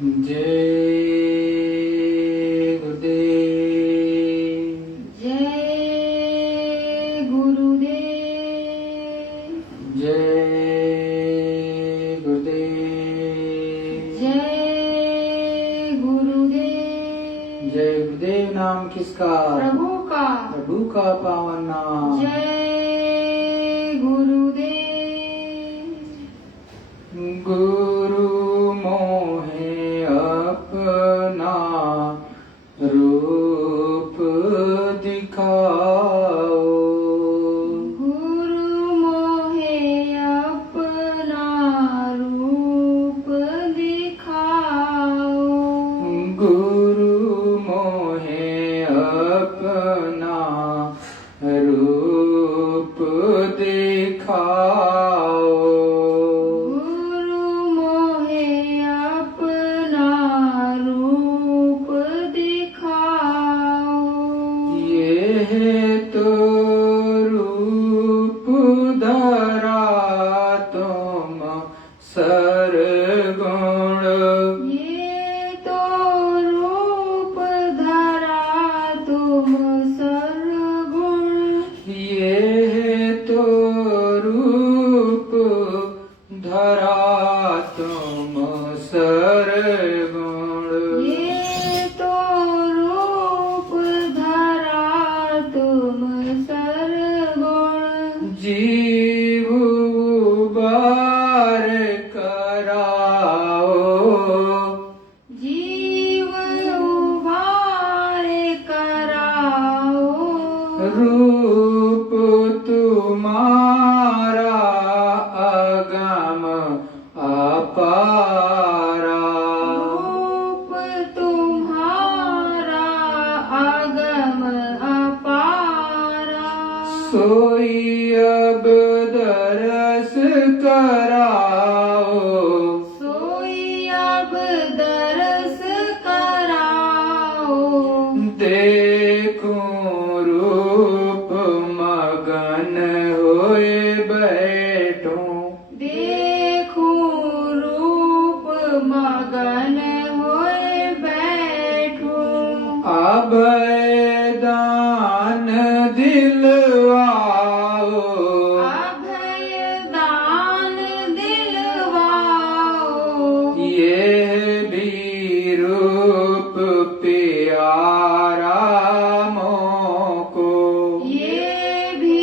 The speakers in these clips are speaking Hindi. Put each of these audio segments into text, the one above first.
जय गुरुदेव। जय गुरुदेव। जय गुरुदेव। जय गुरुदेव। जय गुरुदेव नाम किसका? प्रभु का। प्रभु का पावन नाम। जय गुरुदेव। गुरु मोहे अपना रूप दिखाओ। गुरु मोहे अपना रूप दिखाओ। गुरु मोहे अपना रूप दिखाओ। गुरु मोहे अपना रूप दिखाओ। ये तो रूप धरा तुम सरगुण। ये तो रूप धरा तुम सर्वगुण। ये तो रूप धरा तुम सरगुण। ये तो रूप धरा तुम सर्वगुण। जीव उबार कराओ। जीव उबार कराओ। रूप तुम्हारा अगम अपारा। रूप तुम्हारा अगम अपारा। सोई अब दरस कराओ। सोई अब दरस कराओ। देखूं रूप मगन होए बैठूं। देखूं रूप मगन होए बैठूं। अभय दान दिलवाओ। अभय दान दिलवाओ। ये भी रूप प्यारा मोको। ये भी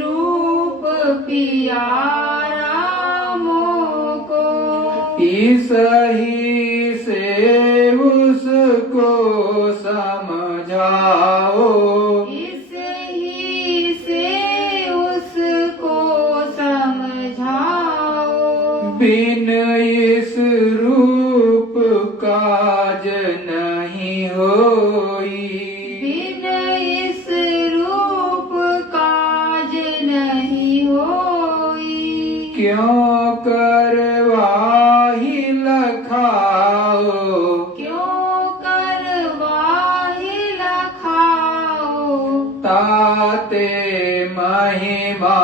रूप प्यारा मोको। इस ही से उसको समझाओ। इस ही से उसको समझाओ। बिन इस रूप काज नहीं होई। बिन इस रूप काज नहीं होई। क्यों करवाही लखाओ। क्यों करवाही लखाओ। ताते महिमा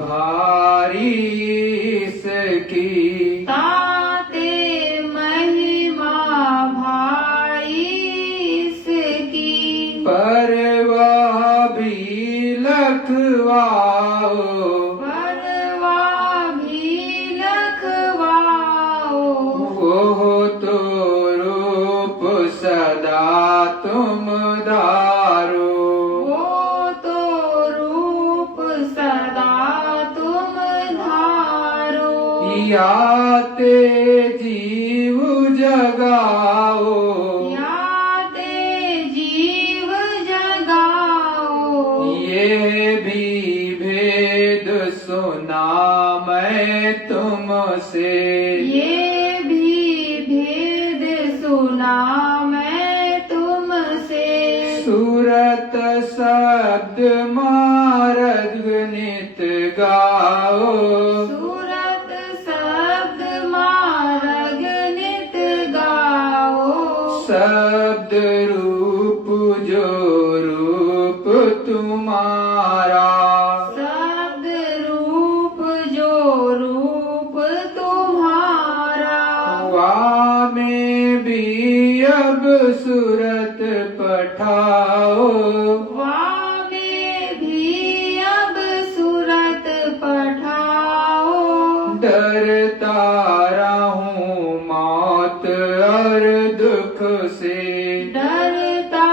भारी इसकी। ताते महिमा भारी इसकी। परवाह भी लखवाओ। परवाह भी लखवाओ। वो तो रूप सदा तुम धारो। वो तो रूप सदा तुम धारो। याते जीव जगाओ। याते जीव जगाओ। ये भी भेद सुना मैं तुमसे। ये भी भेद सुना मैं तुमसे। सूरत शब्द मार्ग नित गाओ। सूरत शब्द मार्ग नित गाओ। शब्द रूप जो रूप तुम्हारा। शब्द रूप जो रूप तुम्हारा। वा में सूरत पठाओ, वहाँ में भी अब सूरत पठाओ। डरता रहूं मौत और दुख से, डरता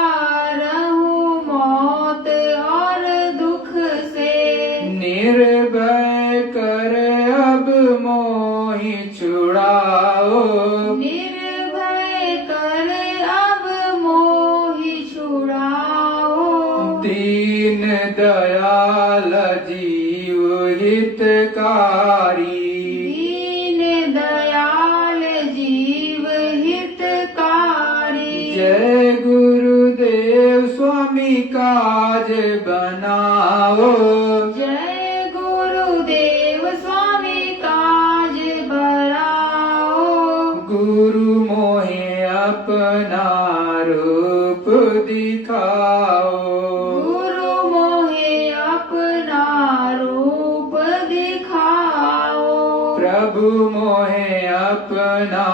रहूं मौत और दुख से। निर्भय कर अब मोहि छुड़ाओ, निर्भय कर अब मोहि छुड़ाओ। दीन दयाल जीव हितकारी, दीन दयाल जीव हितकारी। जय गुरुदेव स्वामी काज बनाओ, जय गुरुदेव स्वामी काज बनाओ। गुरु मोहे अपना रूप दिखाओ, गुरु मोहे अपना रूप दिखाओ। प्रभु मोहे अपना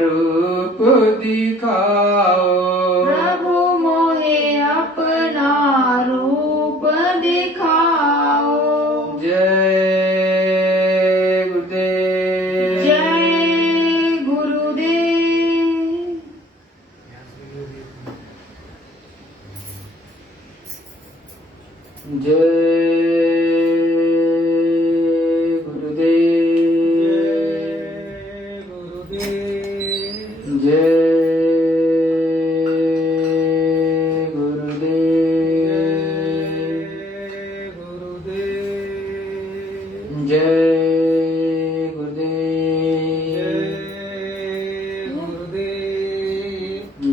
रूप दिखाओ, प्रभु मोहे अपना रूप दिखाओ। जय गुरुदेव। जय गुरुदेव। जय गुरुदेव। जय गुरुदेव। जय गुरुदेव।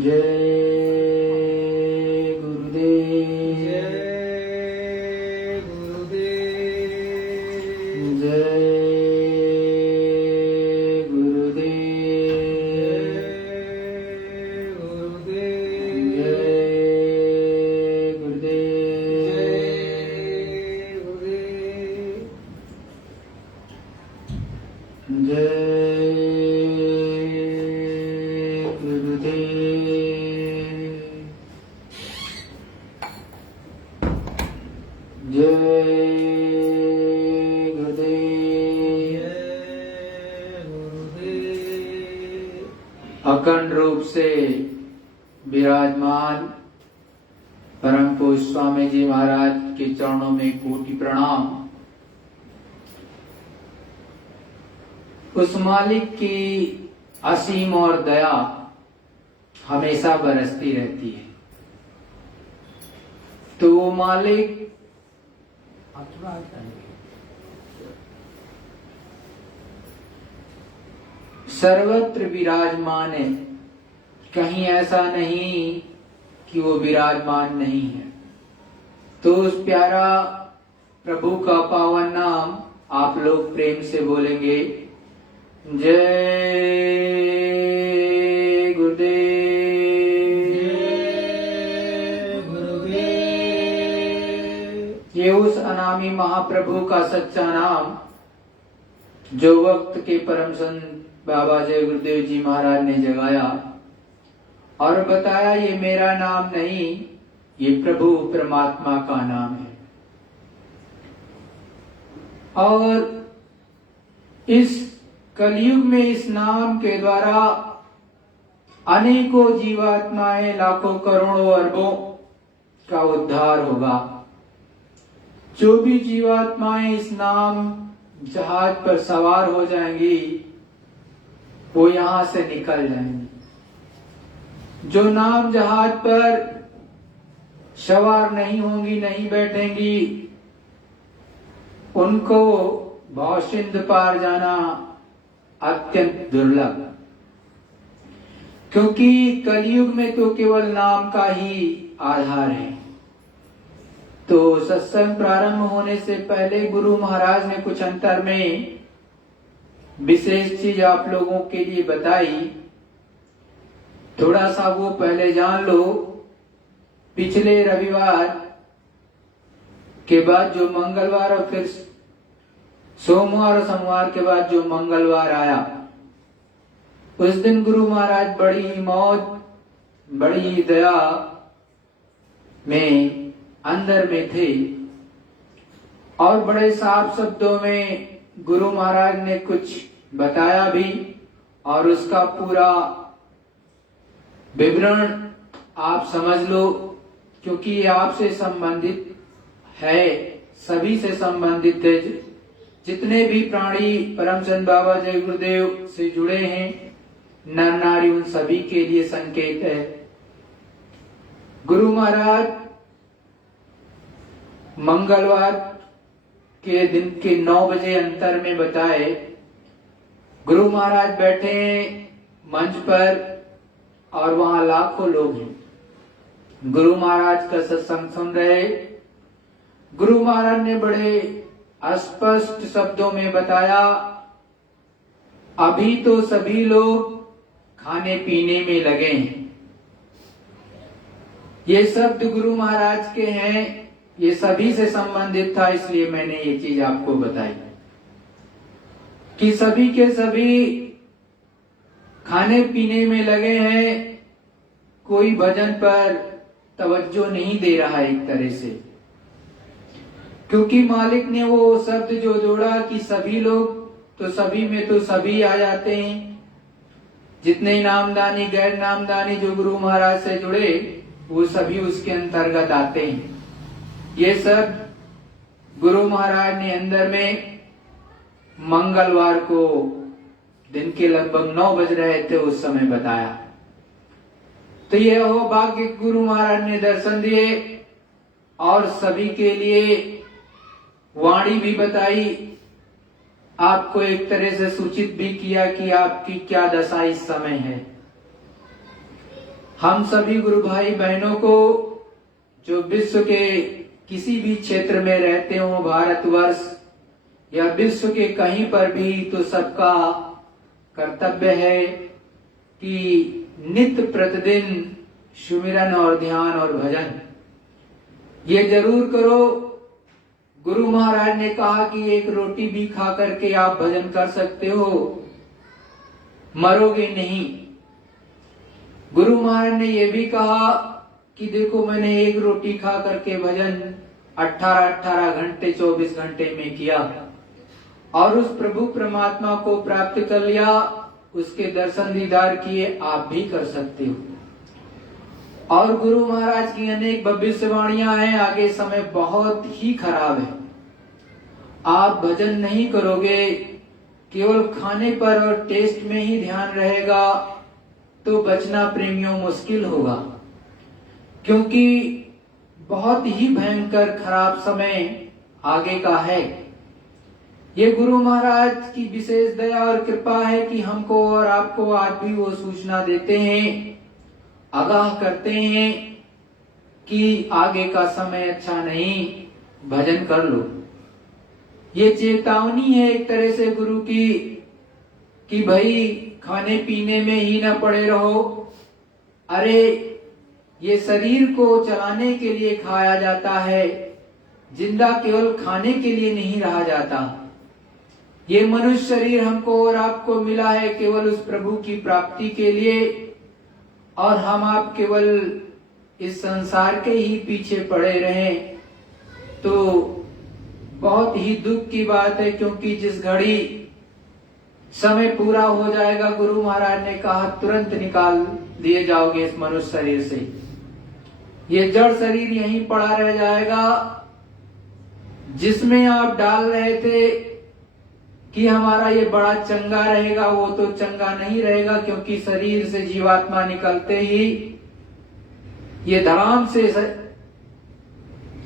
जय गुरुदेव। जय गुरुदेव। जय गुरुदेव। जय गुरुदेव। जय गुरुदेव। अखंड रूप से विराजमान परम पूज्य स्वामी जी महाराज के चरणों में कोटि प्रणाम। उस मालिक की असीम और दया हमेशा बरसती रहती है। तो वो मालिक सर्वत्र विराजमान है, कहीं ऐसा नहीं कि वो विराजमान नहीं है। तो उस प्यारा प्रभु का पावन नाम आप लोग प्रेम से बोलेंगे, जय गुरुदेव। ये उस अनामी महाप्रभु का सच्चा नाम जो वक्त के परम संत बाबा जय गुरुदेव जी महाराज ने जगाया और बताया, ये मेरा नाम नहीं, ये प्रभु परमात्मा का नाम है। और इस कलयुग में इस नाम के द्वारा अनेकों जीवात्माएं, लाखों करोड़ों अरबों का उद्धार होगा। जो भी जीवात्माएं इस नाम जहाज पर सवार हो जाएंगी वो यहां से निकल जाएंगी। जो नाम जहाज पर सवार नहीं होंगी, नहीं बैठेंगी, उनको भवसिंध पार जाना अत्यंत दुर्लभ, क्योंकि कलयुग में तो केवल नाम का ही आधार है। तो सत्संग प्रारंभ होने से पहले गुरु महाराज ने कुछ अंतर में विशेष चीज आप लोगों के लिए बताई, थोड़ा सा वो पहले जान लो। पिछले रविवार के बाद जो मंगलवार और फिर सोमवार और सोमवार के बाद जो मंगलवार आया, उस दिन गुरु महाराज बड़ी ही मौज बड़ी दया में अंदर में थे और बड़े साफ शब्दों में गुरु महाराज ने कुछ बताया भी और उसका पूरा विवरण आप समझ लो, क्योंकि ये आपसे संबंधित है, सभी से संबंधित है। जितने भी प्राणी परमचंद बाबा जय गुरुदेव से जुड़े हैं, नर नारी, उन सभी के लिए संकेत है। गुरु महाराज मंगलवार के दिन के 9 बजे अंतर में बताए, गुरु महाराज बैठे हैं मंच पर और वहां लाखों लोग हैं। गुरु महाराज का सत्संग सुन रहे। गुरु महाराज ने बड़े स्पष्ट शब्दों में बताया, अभी तो सभी लोग खाने पीने में लगे हैं। ये शब्द गुरु महाराज के हैं, ये सभी से संबंधित था, इसलिए मैंने ये चीज आपको बताई कि सभी के सभी खाने पीने में लगे हैं। कोई भजन पर तवज्जो नहीं दे रहा है एक तरह से, क्योंकि मालिक ने वो शब्द जो जोड़ा कि सभी लोग, तो सभी में तो सभी आ जाते हैं। जितने नामदानी गैर नामदानी जो गुरु महाराज से जुड़े, वो सभी उसके अंतर्गत आते हैं। ये सब गुरु महाराज ने अंदर में मंगलवार को दिन के लगभग 9 बज रहे थे उस समय बताया। तो यह हो भाग्य, गुरु महाराज ने दर्शन दिए और सभी के लिए वाणी भी बताई, आपको एक तरह से सूचित भी किया कि आपकी क्या दशा इस समय है। हम सभी गुरु भाई बहनों को जो विश्व के किसी भी क्षेत्र में रहते हो, भारतवर्ष या विश्व के कहीं पर भी, तो सबका कर्तव्य है कि नित्य प्रतिदिन सुमिरन और ध्यान और भजन ये जरूर करो। गुरु महाराज ने कहा कि एक रोटी भी खा करके आप भजन कर सकते हो, मरोगे नहीं। गुरु महाराज ने यह भी कहा कि देखो, मैंने एक रोटी खा करके भजन 18 घंटे 24 घंटे में किया और उस प्रभु परमात्मा को प्राप्त कर लिया, उसके दर्शन दीदार किए, आप भी कर सकते हो। और गुरु महाराज की अनेक भविष्यवाणियां हैं, आगे समय बहुत ही खराब है। आप भजन नहीं करोगे, केवल खाने पर और टेस्ट में ही ध्यान रहेगा, तो बचना प्रेमियों मुश्किल होगा, क्योंकि बहुत ही भयंकर खराब समय आगे का है। ये गुरु महाराज की विशेष दया और कृपा है कि हमको और आपको आज भी वो सूचना देते हैं, आगाह करते हैं कि आगे का समय अच्छा नहीं, भजन कर लो। ये चेतावनी है एक तरह से गुरु की कि भाई खाने पीने में ही ना पड़े रहो। अरे ये शरीर को चलाने के लिए खाया जाता है, जिंदा केवल खाने के लिए नहीं रहा जाता। ये मनुष्य शरीर हमको और आपको मिला है केवल उस प्रभु की प्राप्ति के लिए, और हम आप केवल इस संसार के ही पीछे पड़े रहें तो बहुत ही दुख की बात है। क्योंकि जिस घड़ी समय पूरा हो जाएगा, गुरु महाराज ने कहा तुरंत निकाल दिए जाओगे इस मनुष्य शरीर से। ये जड़ शरीर यहीं पड़ा रह जाएगा, जिसमें आप डाल रहे थे कि हमारा ये बड़ा चंगा रहेगा, वो तो चंगा नहीं रहेगा, क्योंकि शरीर से जीवात्मा निकलते ही ये धड़ाम से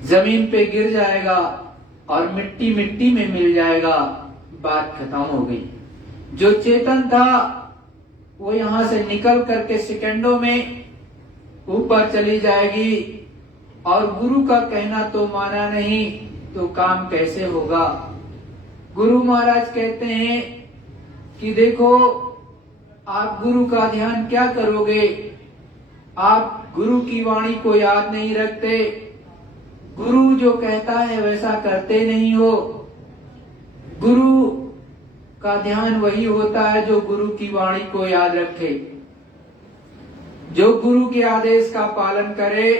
जमीन पे गिर जाएगा और मिट्टी मिट्टी में मिल जाएगा। बात खत्म हो गई। जो चेतन था वो यहां से निकल करके सेकंडों में ऊपर चली जाएगी, और गुरु का कहना तो माना नहीं तो काम कैसे होगा। गुरु महाराज कहते हैं कि देखो, आप गुरु का ध्यान क्या करोगे, आप गुरु की वाणी को याद नहीं रखते, गुरु जो कहता है वैसा करते नहीं हो। गुरु का ध्यान वही होता है जो गुरु की वाणी को याद रखे। जो गुरु के आदेश का पालन करे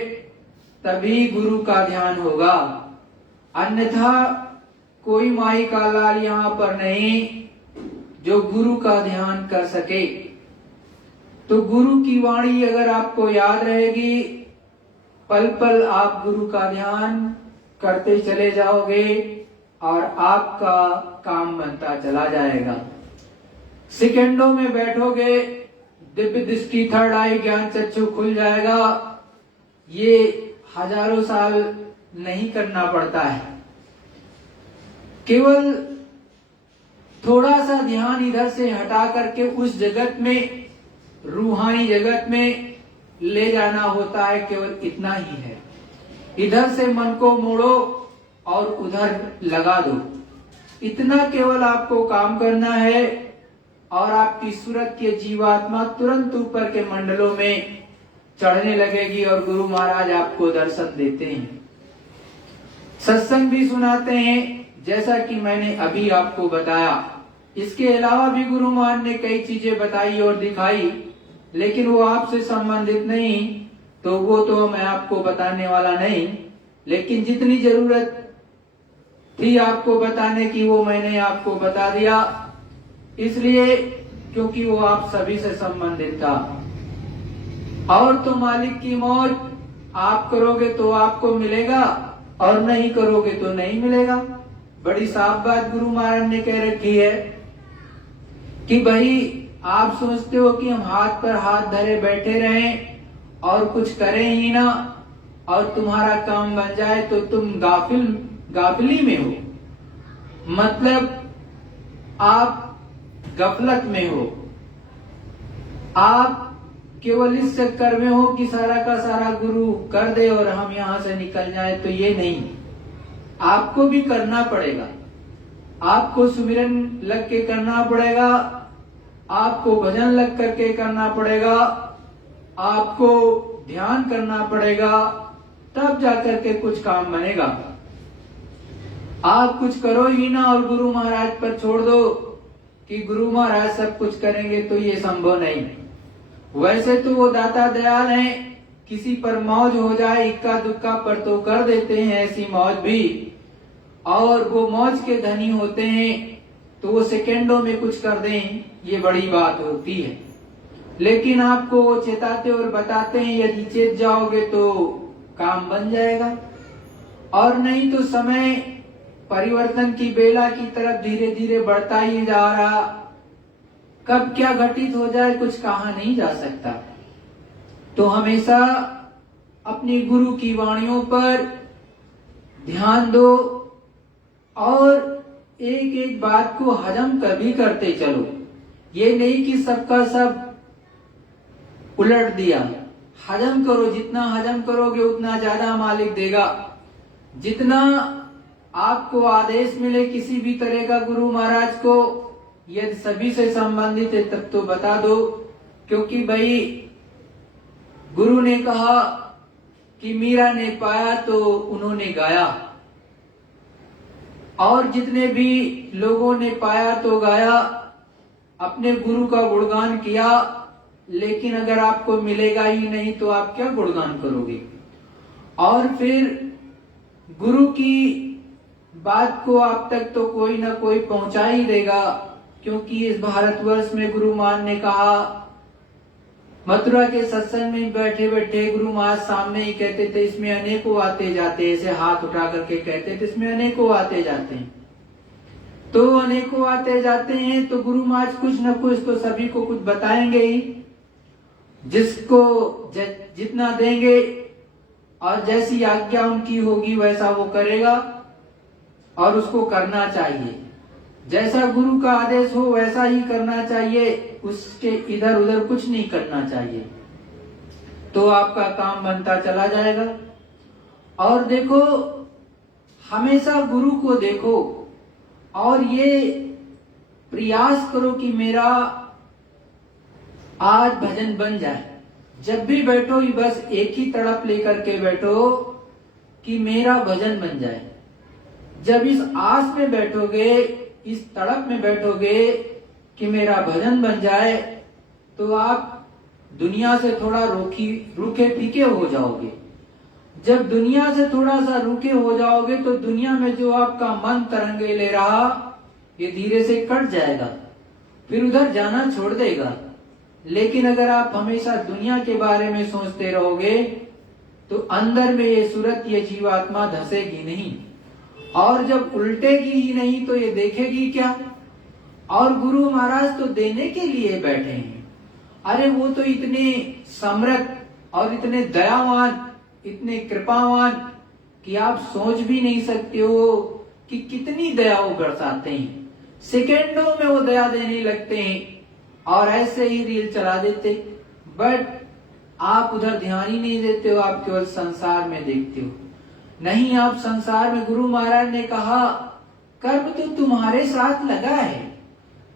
तभी गुरु का ध्यान होगा, अन्यथा कोई माई का लाल यहाँ पर नहीं जो गुरु का ध्यान कर सके। तो गुरु की वाणी अगर आपको याद रहेगी, पल पल आप गुरु का ध्यान करते चले जाओगे और आपका काम बनता चला जाएगा। सेकंडों में बैठोगे, दिव्य दृष्टि, थर्ड आई, ज्ञान चक्षु खुल जाएगा। ये हजारों साल नहीं करना पड़ता है, केवल थोड़ा सा ध्यान इधर से हटा करके उस जगत में, रूहानी जगत में ले जाना होता है, केवल इतना ही है। इधर से मन को मोड़ो और उधर लगा दो, इतना केवल आपको काम करना है और आपकी सूरत के जीवात्मा तुरंत ऊपर के मंडलों में चढ़ने लगेगी और गुरु महाराज आपको दर्शन देते हैं, सत्संग भी सुनाते हैं जैसा कि मैंने अभी आपको बताया। इसके अलावा भी गुरु महाराज ने कई चीजें बताई और दिखाई, लेकिन वो आपसे संबंधित नहीं, तो वो तो मैं आपको बताने वाला नहीं। लेकिन जितनी जरूरत थी आपको बताने की वो मैंने आपको बता दिया, इसलिए क्योंकि वो आप सभी से संबंधित था। और तो मालिक की मौज, आप करोगे तो आपको मिलेगा और नहीं करोगे तो नहीं मिलेगा। बड़ी साफ बात गुरु महाराज ने कह रखी है कि भाई आप सोचते हो कि हम हाथ पर हाथ धरे बैठे रहें और कुछ करें ही ना और तुम्हारा काम बन जाए, तो तुम गाफिली में हो, मतलब आप गफलत में हो। आप केवल इस चक्कर में हो कि सारा का सारा गुरु कर दे और हम यहां से निकल जाए, तो ये नहीं, आपको भी करना पड़ेगा। आपको सुमिरन लग के करना पड़ेगा, आपको भजन लग करके करना पड़ेगा, आपको ध्यान करना पड़ेगा, तब जाकर के कुछ काम बनेगा। आप कुछ करो ही ना और गुरु महाराज पर छोड़ दो कि गुरु महाराज सब कुछ करेंगे, तो ये संभव नहीं। वैसे तो वो दाता दयाल हैं, किसी पर मौज हो जाए इक्का दुक्का पर तो कर देते हैं ऐसी मौज भी, और वो मौज के धनी होते हैं तो वो सेकंडों में कुछ कर दें, ये बड़ी बात होती है। लेकिन आपको वो चेताते और बताते हैं यदि चेत जाओगे तो काम बन जाएगा, और नहीं तो समय परिवर्तन की बेला की तरफ धीरे धीरे बढ़ता ही जा रहा, कब क्या घटित हो जाए कुछ कहा नहीं जा सकता। तो हमेशा अपनी गुरु की वाणियों पर ध्यान दो और एक एक बात को हजम कभी करते चलो। ये नहीं कि सबका सब उलट दिया, हजम करो, जितना हजम करोगे उतना ज्यादा मालिक देगा। जितना आपको आदेश मिले किसी भी तरह का गुरु महाराज को, यदि सभी से संबंधित है तब तो बता दो, क्योंकि भाई गुरु ने कहा कि मीरा ने पाया तो उन्होंने गाया, और जितने भी लोगों ने पाया तो गाया, अपने गुरु का गुणगान किया। लेकिन अगर आपको मिलेगा ही नहीं तो आप क्या गुणगान करोगे। और फिर गुरु की बात को आप तक तो कोई ना कोई पहुंचा ही देगा, क्योंकि इस भारतवर्ष में गुरु महाराज ने कहा, मथुरा के सत्संग में बैठे बैठे गुरु महाराज सामने ही कहते थे, इसमें अनेकों आते जाते, ऐसे हाथ उठा करके कहते थे इसमें अनेकों आते जाते हैं। तो अनेकों आते जाते हैं तो गुरु महाराज कुछ न कुछ तो सभी को कुछ बताएंगे ही, जिसको जितना देंगे और जैसी आज्ञा उनकी होगी वैसा वो करेगा, और उसको करना चाहिए। जैसा गुरु का आदेश हो वैसा ही करना चाहिए, उसके इधर उधर कुछ नहीं करना चाहिए, तो आपका काम बनता चला जाएगा। और देखो, हमेशा गुरु को देखो और ये प्रयास करो कि मेरा आज भजन बन जाए। जब भी बैठो ही बस एक ही तड़प लेकर के बैठो कि मेरा भजन बन जाए। जब इस आस में बैठोगे, इस तड़प में बैठोगे कि मेरा भजन बन जाए, तो आप दुनिया से थोड़ा रूखे फीके हो जाओगे। जब दुनिया से थोड़ा सा रूखे हो जाओगे तो दुनिया में जो आपका मन तरंगे ले रहा ये धीरे से कट जाएगा, फिर उधर जाना छोड़ देगा। लेकिन अगर आप हमेशा दुनिया के बारे में सोचते रहोगे तो अंदर में ये सूरत, ये जीवात्मा धंसेगी नहीं, और जब उल्टेगी ही नहीं तो ये देखेगी क्या। और गुरु महाराज तो देने के लिए बैठे हैं। अरे वो तो इतने समर्थ और इतने दयावान, इतने कृपावान कि आप सोच भी नहीं सकते हो कि कितनी दया वो बरसाते हैं। सेकेंडों में वो दया देने लगते हैं और ऐसे ही रील चला देते, बट आप उधर ध्यान ही नहीं देते हो, आप केवल संसार में देखते हो। नहीं, आप संसार में, गुरु महाराज ने कहा कर्म तो तुम्हारे साथ लगा है,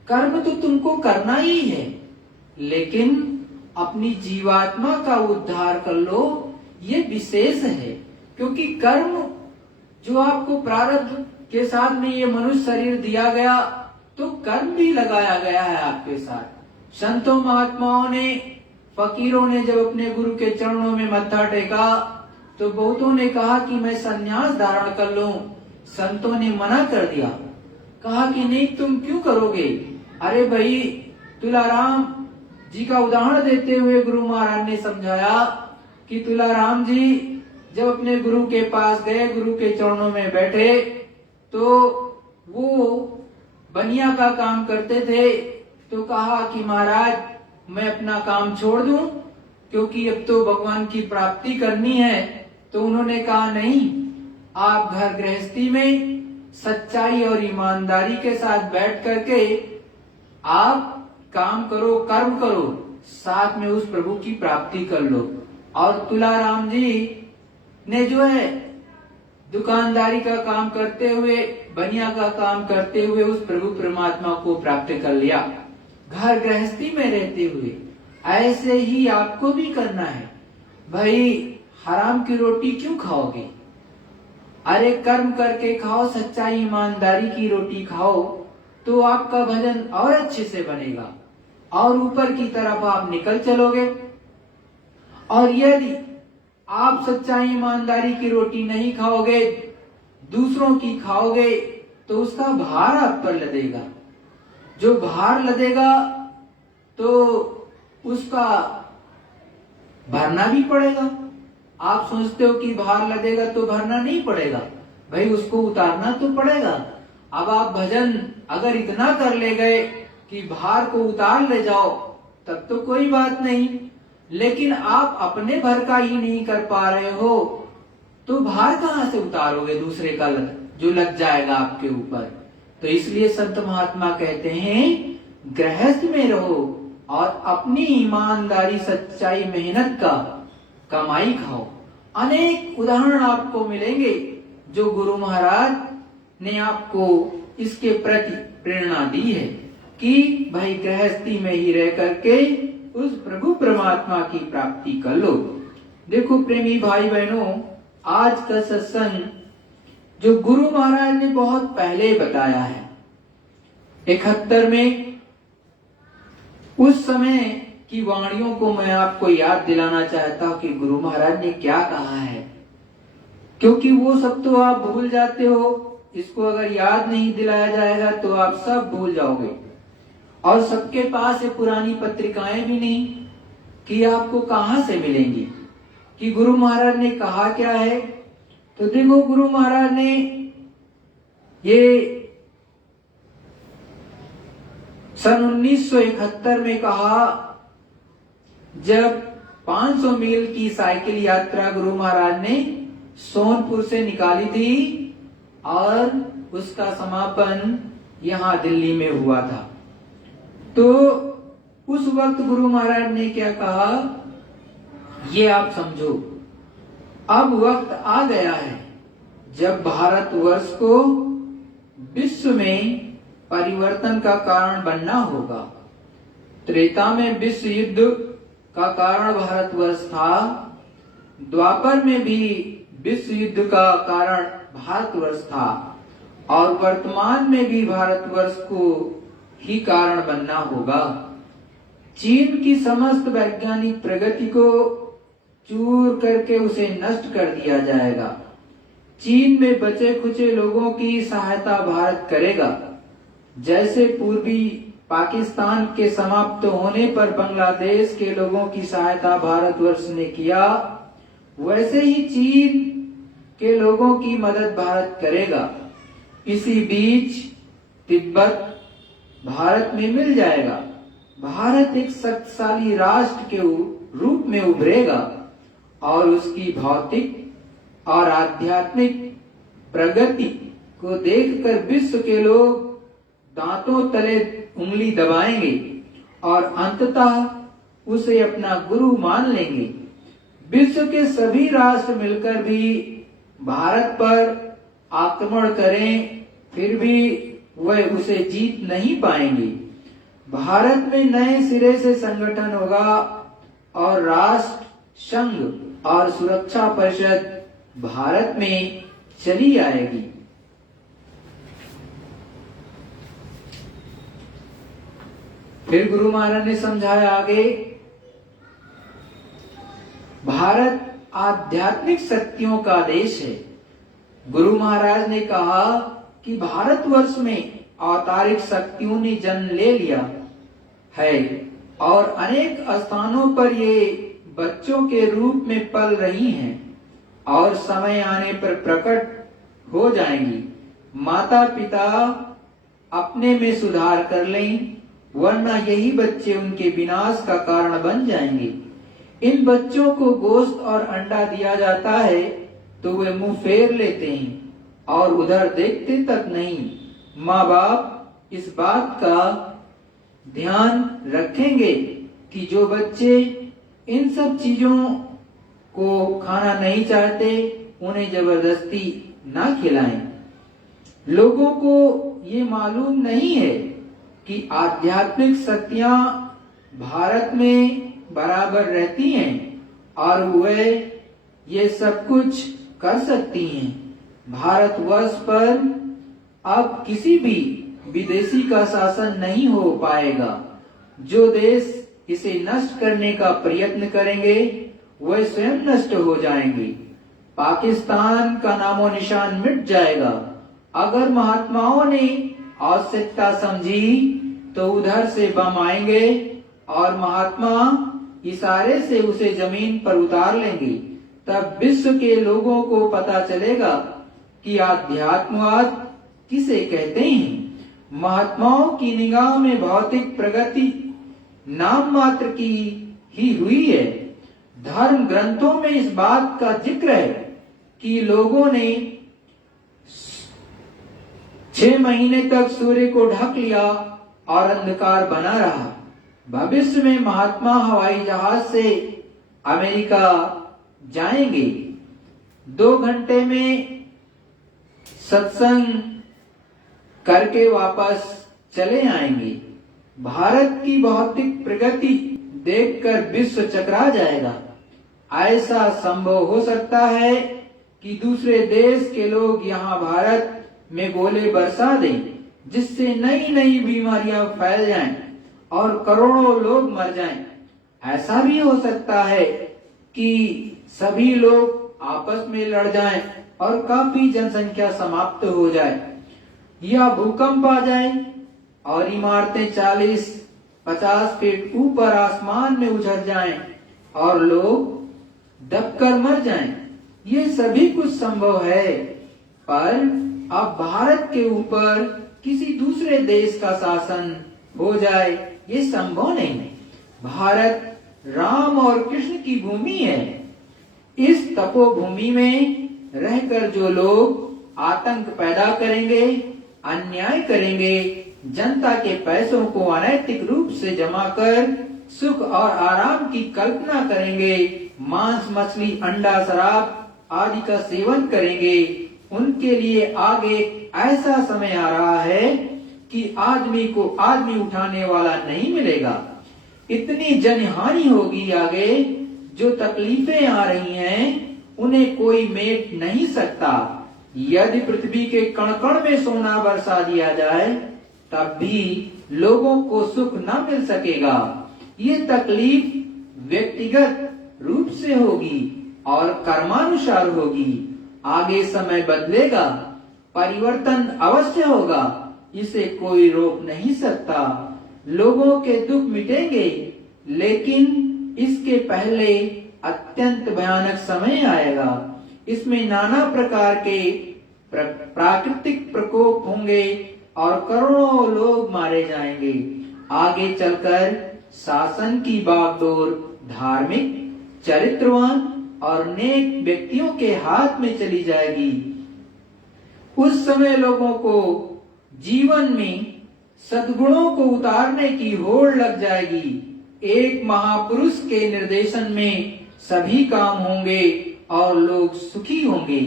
कर्म तो तुमको करना ही है, लेकिन अपनी जीवात्मा का उद्धार कर लो, ये विशेष है। क्योंकि कर्म जो आपको प्रारब्ध के साथ में ये मनुष्य शरीर दिया गया, तो कर्म भी लगाया गया है आपके साथ। संतों महात्माओं ने, फकीरों ने जब अपने गुरु के चरणों में मत्था टेका तो बहुतों ने कहा कि मैं संन्यास धारण कर लूं। संतों ने मना कर दिया, कहा कि नहीं, तुम क्यों करोगे। अरे भाई, तुलाराम जी का उदाहरण देते हुए गुरु महाराज ने समझाया कि तुलाराम जी जब अपने गुरु के पास गए, गुरु के चरणों में बैठे, तो वो बनिया का काम करते थे। तो कहा कि महाराज मैं अपना काम छोड़ दूं, क्योंकि अब तो भगवान की प्राप्ति करनी है। तो उन्होंने कहा नहीं, आप घर गृहस्थी में सच्चाई और ईमानदारी के साथ बैठ करके आप काम करो, कर्म करो, साथ में उस प्रभु की प्राप्ति कर लो। और तुलाराम जी ने जो है दुकानदारी का काम करते हुए, बनिया का काम करते हुए उस प्रभु परमात्मा को प्राप्त कर लिया, घर गृहस्थी में रहते हुए। ऐसे ही आपको भी करना है। भाई, हराम की रोटी क्यों खाओगे। अरे कर्म करके खाओ, सच्चाई ईमानदारी की रोटी खाओ, तो आपका भजन और अच्छे से बनेगा और ऊपर की तरफ आप निकल चलोगे। और यदि आप सच्चाई ईमानदारी की रोटी नहीं खाओगे, दूसरों की खाओगे, तो उसका भार आप पर लदेगा। जो भार लदेगा तो उसका भरना भी पड़ेगा। आप सोचते हो कि भार लदेगा तो भरना नहीं पड़ेगा, भाई उसको उतारना तो पड़ेगा। अब आप भजन अगर इतना कर ले गए कि भार को उतार ले जाओ, तब तो कोई बात नहीं। लेकिन आप अपने भर का ही नहीं कर पा रहे हो, तो भार कहां से उतारोगे दूसरे का जो लग जाएगा आपके ऊपर। तो इसलिए संत महात्मा कहते हैं गृहस्थ में रहो और अपनी ईमानदारी, सच्चाई, मेहनत का कमाई खाओ। अनेक उदाहरण आपको मिलेंगे जो गुरु महाराज ने आपको इसके प्रति प्रेरणा दी है कि भाई गृहस्थी में ही रह करके उस प्रभु परमात्मा की प्राप्ति कर लो। देखो प्रेमी भाई बहनों, आज का सत्संग जो गुरु महाराज ने बहुत पहले बताया है, 71 में, उस समय की वाणियों को मैं आपको याद दिलाना चाहता हूं कि गुरु महाराज ने क्या कहा है। क्योंकि वो सब तो आप भूल जाते हो, इसको अगर याद नहीं दिलाया जाएगा तो आप सब भूल जाओगे। और सबके पास ये पुरानी पत्रिकाएं भी नहीं कि आपको कहां से मिलेंगी कि गुरु महाराज ने कहा क्या है। तो देखो, गुरु महाराज ने ये सन 1971 में कहा, जब 500 मील की साइकिल यात्रा गुरु महाराज ने सोनपुर से निकाली थी और उसका समापन यहाँ दिल्ली में हुआ था। तो उस वक्त गुरु महाराज ने क्या कहा, ये आप समझो, अब वक्त आ गया है जब भारतवर्ष को विश्व में परिवर्तन का कारण बनना होगा। त्रेता में विश्व युद्ध का कारण भारतवर्ष था, द्वापर में भी विश्व युद्ध का कारण भारतवर्ष था, और वर्तमान में भी भारतवर्ष को ही कारण बनना होगा। चीन की समस्त वैज्ञानिक प्रगति को चूर करके उसे नष्ट कर दिया जाएगा। चीन में बचे खुचे लोगों की सहायता भारत करेगा। जैसे पूर्वी पाकिस्तान के समाप्त होने पर बांग्लादेश के लोगों की सहायता भारतवर्ष ने किया, वैसे ही चीन के लोगों की मदद भारत करेगा। इसी बीच तिब्बत भारत में मिल जाएगा। भारत एक शक्तिशाली राष्ट्र के रूप में उभरेगा और उसकी भौतिक और आध्यात्मिक प्रगति को देखकर विश्व के लोग दांतों तले उंगली दबाएंगे और अंततः उसे अपना गुरु मान लेंगे। विश्व के सभी राष्ट्र मिलकर भी भारत पर आक्रमण करें, फिर भी वह उसे जीत नहीं पाएंगे। भारत में नए सिरे से संगठन होगा और राष्ट्र संघ और सुरक्षा परिषद भारत में चली आएगी। फिर गुरु महाराज ने समझाया आगे, भारत आध्यात्मिक शक्तियों का देश है। गुरु महाराज ने कहा कि भारतवर्ष में अवतारिक शक्तियों ने जन्म ले लिया है और अनेक स्थानों पर ये बच्चों के रूप में पल रही हैं और समय आने पर प्रकट हो जाएंगी। माता पिता अपने में सुधार कर लें, वरना यही बच्चे उनके विनाश का कारण बन जाएंगे। इन बच्चों को गोश्त और अंडा दिया जाता है तो वे मुंह फेर लेते हैं और उधर देखते तक नहीं। माँ बाप इस बात का ध्यान रखेंगे कि जो बच्चे इन सब चीजों को खाना नहीं चाहते उन्हें जबरदस्ती ना खिलाएं। लोगों को ये मालूम नहीं है कि आध्यात्मिक शक्तियां भारत में बराबर रहती हैं और वे ये सब कुछ कर सकती हैं। भारतवर्ष पर अब किसी भी विदेशी का शासन नहीं हो पाएगा। जो देश इसे नष्ट करने का प्रयत्न करेंगे वे स्वयं नष्ट हो जाएंगे। पाकिस्तान का नामो निशान मिट जाएगा। अगर महात्माओं ने आवश्यकता समझी तो उधर से बम आएंगे और महात्मा इशारे से उसे जमीन पर उतार लेंगे। तब विश्व के लोगों को पता चलेगा कि आध्यात्मवाद किसे कहते हैं। महात्माओं की निगाह में भौतिक प्रगति नाम मात्र की ही हुई है। धर्म ग्रंथों में इस बात का जिक्र है कि लोगों ने 6 महीने तक सूर्य को ढक लिया और अंधकार बना रहा। भविष्य में महात्मा हवाई जहाज से अमेरिका जाएंगे। 2 घंटे में सत्संग करके वापस चले आएंगे। भारत की भौतिक प्रगति देखकर विश्व चकरा जाएगा। ऐसा संभव हो सकता है कि दूसरे देश के लोग यहाँ भारत में गोले बरसा दें, जिससे नई नई बीमारियां फैल जाएं और करोड़ों लोग मर जाएं। ऐसा भी हो सकता है कि सभी लोग आपस में लड़ जाएं और काफी जनसंख्या समाप्त हो जाए, या भूकंप आ जाए और इमारतें 40-50 फीट ऊपर आसमान में उछल जाएं और लोग दबकर मर जाएं। ये सभी कुछ संभव है, पर अब भारत के ऊपर किसी दूसरे देश का शासन हो जाए ये संभव नहीं। भारत राम और कृष्ण की भूमि है। इस तपोभूमि में रहकर जो लोग आतंक पैदा करेंगे, अन्याय करेंगे, जनता के पैसों को अनैतिक रूप से जमा कर सुख और आराम की कल्पना करेंगे, मांस मछली अंडा शराब आदि का सेवन करेंगे, उनके लिए आगे ऐसा समय आ रहा है कि आदमी को आदमी उठाने वाला नहीं मिलेगा। इतनी जनहानि होगी आगे, जो तकलीफें आ रही हैं उन्हें कोई मेट नहीं सकता। यदि पृथ्वी के कण कण में सोना बरसा दिया जाए तब भी लोगों को सुख न मिल सकेगा। ये तकलीफ व्यक्तिगत रूप से होगी और कर्मानुसार होगी। आगे समय बदलेगा, परिवर्तन अवश्य होगा, इसे कोई रोक नहीं सकता। लोगों के दुख मिटेंगे, लेकिन इसके पहले अत्यंत भयानक समय आएगा। इसमें नाना प्रकार के प्राकृतिक प्रकोप होंगे और करोड़ों लोग मारे जाएंगे। आगे चलकर शासन की बागडोर धार्मिक, चरित्रवान और नेक व्यक्तियों के हाथ में चली जाएगी। उस समय लोगों को जीवन में सद्गुणों को उतारने की होड़ लग जाएगी। एक महापुरुष के निर्देशन में सभी काम होंगे और लोग सुखी होंगे।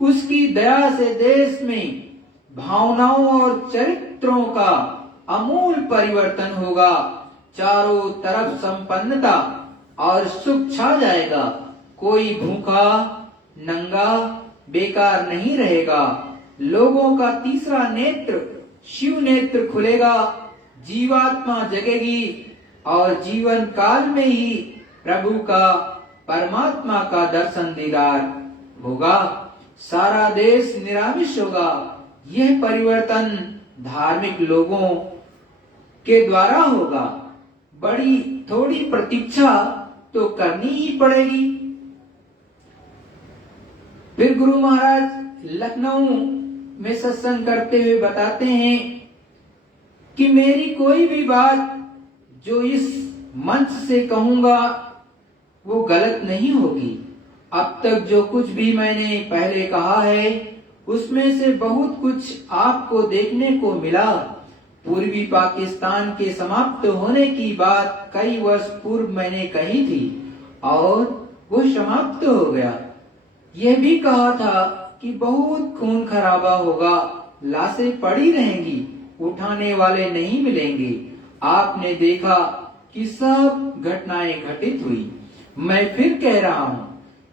उसकी दया से देश में भावनाओं और चरित्रों का अमूल परिवर्तन होगा। चारों तरफ संपन्नता और सुख छा जाएगा। कोई भूखा, नंगा, बेकार नहीं रहेगा। लोगों का तीसरा नेत्र, शिव नेत्र खुलेगा। जीवात्मा जगेगी और जीवन काल में ही प्रभु का, परमात्मा का दर्शन दीदार होगा। सारा देश निरामिष होगा। यह परिवर्तन धार्मिक लोगों के द्वारा होगा। बड़ी थोड़ी प्रतीक्षा तो करनी ही पड़ेगी। फिर गुरु महाराज लखनऊ में सत्संग करते हुए बताते हैं कि मेरी कोई भी बात जो इस मंच से कहूंगा वो गलत नहीं होगी। अब तक जो कुछ भी मैंने पहले कहा है उसमें से बहुत कुछ आपको देखने को मिला। पूर्वी पाकिस्तान के समाप्त होने की बात कई वर्ष पूर्व मैंने कही थी और वो समाप्त हो गया। यह भी कहा था कि बहुत खून खराबा होगा, लाशें पड़ी रहेंगी, उठाने वाले नहीं मिलेंगे। आपने देखा कि सब घटनाएं घटित हुई। मैं फिर कह रहा हूँ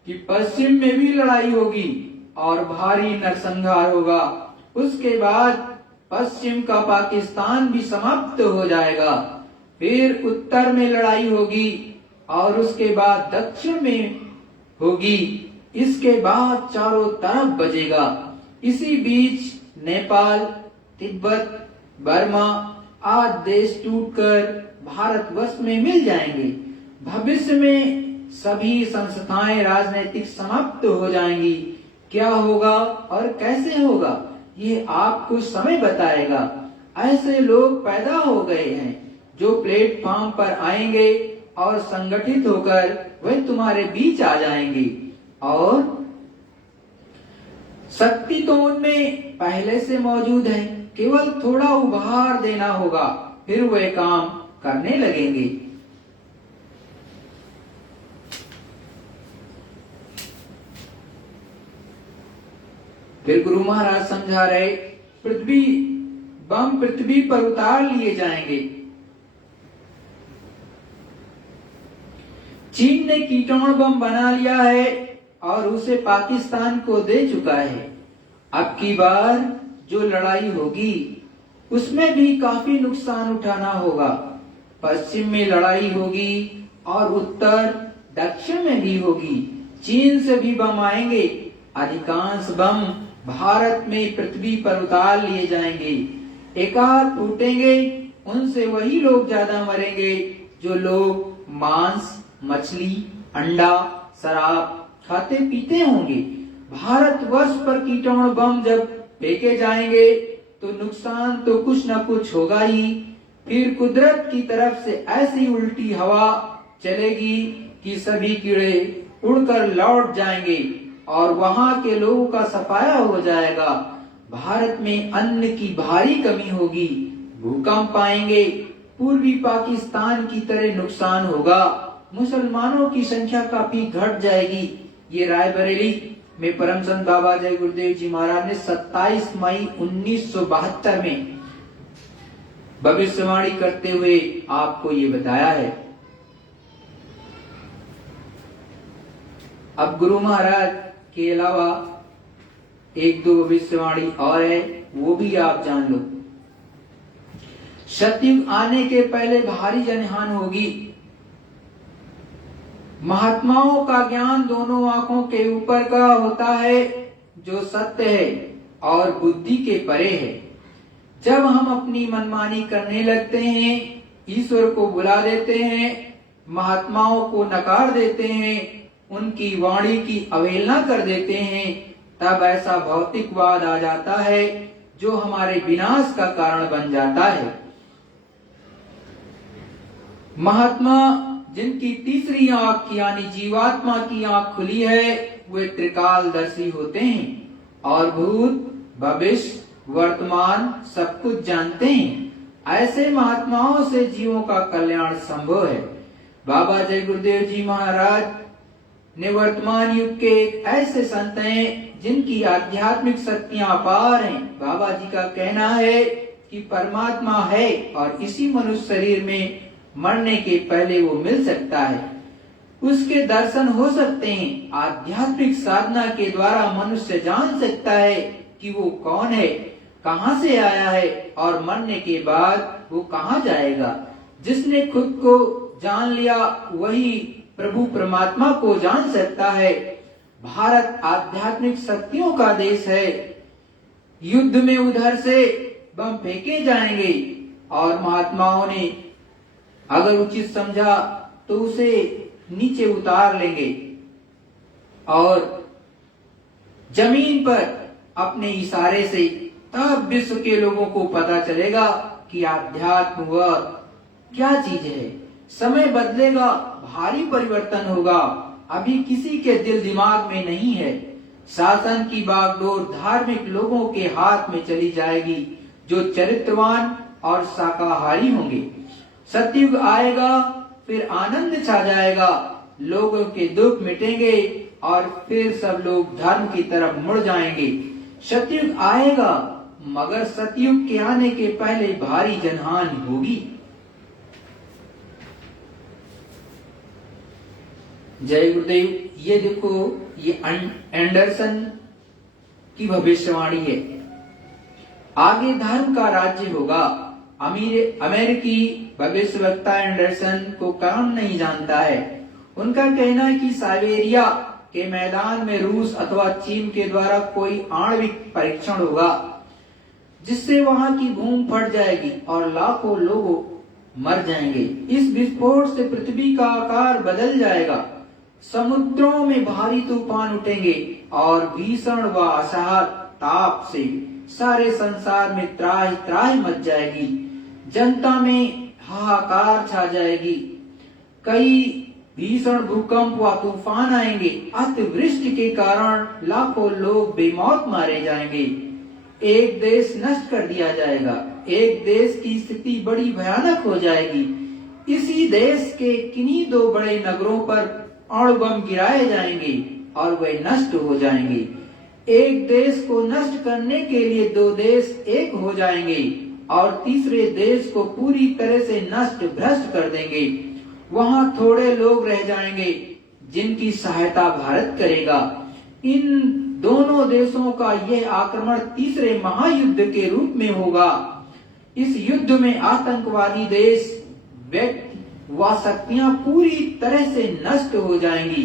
कि पश्चिम में भी लड़ाई होगी और भारी नरसंहार होगा। उसके बाद पश्चिम का पाकिस्तान भी समाप्त हो जाएगा। फिर उत्तर में लड़ाई होगी और उसके बाद दक्षिण में होगी। इसके बाद चारों तरफ बजेगा। इसी बीच नेपाल, तिब्बत, बर्मा आदि देश टूटकर भारतवर्ष में मिल जाएंगे। भविष्य में सभी संस्थाएं राजनीतिक समाप्त हो जाएंगी। क्या होगा और कैसे होगा ये आपको समय बताएगा। ऐसे लोग पैदा हो गए हैं जो प्लेटफॉर्म पर आएंगे और संगठित होकर वे तुम्हारे बीच आ जाएंगे। और शक्ति तो उनमें पहले से मौजूद है, केवल थोड़ा उभार देना होगा, फिर वे काम करने लगेंगे। फिर गुरु महाराज समझा रहे, बम पृथ्वी पर उतार लिए जाएंगे। चीन ने कीटाणु बम बना लिया है और उसे पाकिस्तान को दे चुका है। अब की बार जो लड़ाई होगी उसमें भी काफी नुकसान उठाना होगा। पश्चिम में लड़ाई होगी और उत्तर दक्षिण में भी होगी। चीन से भी बम आएंगे। अधिकांश बम भारत में पृथ्वी पर उतार लिए जाएंगे। एकाध टूटेंगे, उनसे वही लोग ज्यादा मरेंगे जो लोग मांस, मछली, अंडा, शराब खाते पीते होंगे। भारतवर्ष पर कीटाणु बम जब फेंके जाएंगे तो नुकसान तो कुछ न कुछ होगा ही। फिर कुदरत की तरफ से ऐसी उल्टी हवा चलेगी कि सभी कीड़े उड़कर लौट जाएंगे और वहां के लोगों का सफाया हो जाएगा। भारत में अन्न की भारी कमी होगी। भूकंप आएंगे। पूर्वी पाकिस्तान की तरह नुकसान होगा। मुसलमानों की संख्या काफी घट जाएगी। ये रायबरेली में परमचंद बाबा जय गुरुदेव जी महाराज ने 27 मई 1972 में भविष्यवाणी करते हुए आपको ये बताया है। अब गुरु महाराज के अलावा एक दो भविष्यवाणी और है, वो भी आप जान लो। सतयुग आने के पहले भारी जनहानि होगी। महात्माओं का ज्ञान दोनों आंखों के ऊपर का होता है, जो सत्य है और बुद्धि के परे है। जब हम अपनी मनमानी करने लगते हैं, ईश्वर को बुला देते हैं, महात्माओं को नकार देते हैं, उनकी वाणी की अवहेलना कर देते हैं, तब ऐसा भौतिकवाद आ जाता है जो हमारे विनाश का कारण बन जाता है। महात्मा जिनकी तीसरी आंख यानी जीवात्मा की आंख खुली है, वे त्रिकालदर्शी होते हैं और भूत, भविष्य, वर्तमान सब कुछ जानते हैं। ऐसे महात्माओं से जीवों का कल्याण संभव है। बाबा जय गुरुदेव जी महाराज ने वर्तमान युग के ऐसे संत हैं जिनकी आध्यात्मिक शक्तियां अपार हैं। बाबा जी का कहना है कि परमात्मा है और इसी मनुष्य शरीर में मरने के पहले वो मिल सकता है, उसके दर्शन हो सकते हैं। आध्यात्मिक साधना के द्वारा मनुष्य जान सकता है कि वो कौन है, कहां से आया है और मरने के बाद वो कहां जाएगा। जिसने खुद को जान लिया वही प्रभु परमात्मा को जान सकता है। भारत आध्यात्मिक शक्तियों का देश है। युद्ध में उधर से बम फेंके जाएंगे और महात्माओं ने अगर उचित समझा तो उसे नीचे उतार लेंगे और जमीन पर अपने इशारे से तब विश्व के लोगों को पता चलेगा कि आध्यात्म वह क्या चीज है। समय बदलेगा, भारी परिवर्तन होगा, अभी किसी के दिल दिमाग में नहीं है। शासन की बागडोर धार्मिक लोगों के हाथ में चली जाएगी जो चरित्रवान और शाकाहारी होंगे। सतयुग आएगा, फिर आनंद छा जाएगा, लोगों के दुख मिटेंगे और फिर सब लोग धर्म की तरफ मुड़ जाएंगे। सतयुग आएगा, मगर सतयुग के आने के पहले भारी जनहानि होगी। जय गुरुदेव। ये देखो, ये एंडरसन की भविष्यवाणी है। आगे धर्म का राज्य होगा। अमेरिकी भविष्यवक्ता एंडरसन को कौन नहीं जानता है। उनका कहना है कि साइबेरिया के मैदान में रूस अथवा चीन के द्वारा कोई आणविक परीक्षण होगा जिससे वहां की भूमि फट जाएगी और लाखों लोग मर जाएंगे। इस विस्फोट से पृथ्वी का आकार बदल जाएगा, समुद्रों में भारी तूफान उठेंगे और भीषण व असह्य ताप से सारे संसार में त्राहि त्राहि मच जाएगी। जनता में हाहाकार छा जाएगी। कई भीषण भूकंप व तूफान आएंगे। अतिवृष्टि के कारण लाखों लोग बेमौत मारे जाएंगे। एक देश नष्ट कर दिया जाएगा। एक देश की स्थिति बड़ी भयानक हो जाएगी। इसी देश के किन्हीं दो बड़े नगरों पर अणु बम गिराए जाएंगे और वे नष्ट हो जाएंगे। एक देश को नष्ट करने के लिए दो देश एक हो जाएंगे और तीसरे देश को पूरी तरह से नष्ट भ्रष्ट कर देंगे। वहां थोड़े लोग रह जाएंगे जिनकी सहायता भारत करेगा। इन दोनों देशों का यह आक्रमण तीसरे महायुद्ध के रूप में होगा। इस युद्ध में आतंकवादी देश, व्यक्ति व शक्तियां पूरी तरह से नष्ट हो जाएंगी।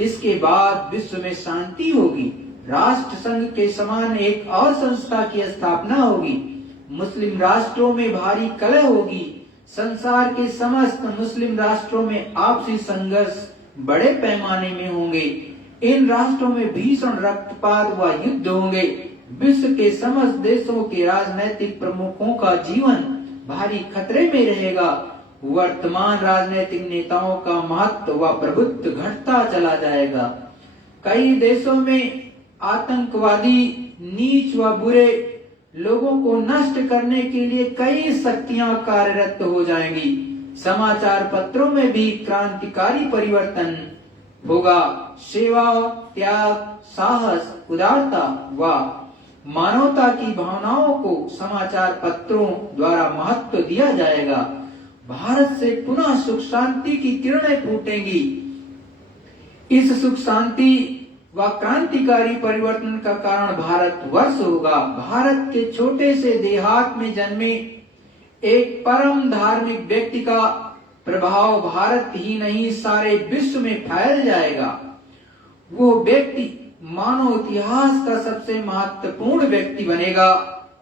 इसके बाद विश्व में शांति होगी। राष्ट्र संघ के समान एक और संस्था की स्थापना होगी। मुस्लिम राष्ट्रों में भारी कलह होगी। संसार के समस्त मुस्लिम राष्ट्रों में आपसी संघर्ष बड़े पैमाने में होंगे। इन राष्ट्रों में भीषण रक्तपात व युद्ध होंगे। विश्व के समस्त देशों के राजनैतिक प्रमुखों का जीवन भारी खतरे में रहेगा। वर्तमान राजनीतिक नेताओं का महत्व व प्रभुत्व घटता चला जाएगा। कई देशों में आतंकवादी, नीच व बुरे लोगों को नष्ट करने के लिए कई शक्तियां कार्यरत हो जाएंगी। समाचार पत्रों में भी क्रांतिकारी परिवर्तन होगा। सेवा, त्याग, साहस, उदारता व मानवता की भावनाओं को समाचार पत्रों द्वारा महत्व दिया जाएगा। भारत से पुनः सुख शांति की किरणें फूटेंगी। इस सुख शांति व क्रांतिकारी परिवर्तन का कारण भारतवर्ष होगा। भारत के छोटे से देहात में जन्मे एक परम धार्मिक व्यक्ति का प्रभाव भारत ही नहीं सारे विश्व में फैल जाएगा। वो व्यक्ति मानव इतिहास का सबसे महत्वपूर्ण व्यक्ति बनेगा।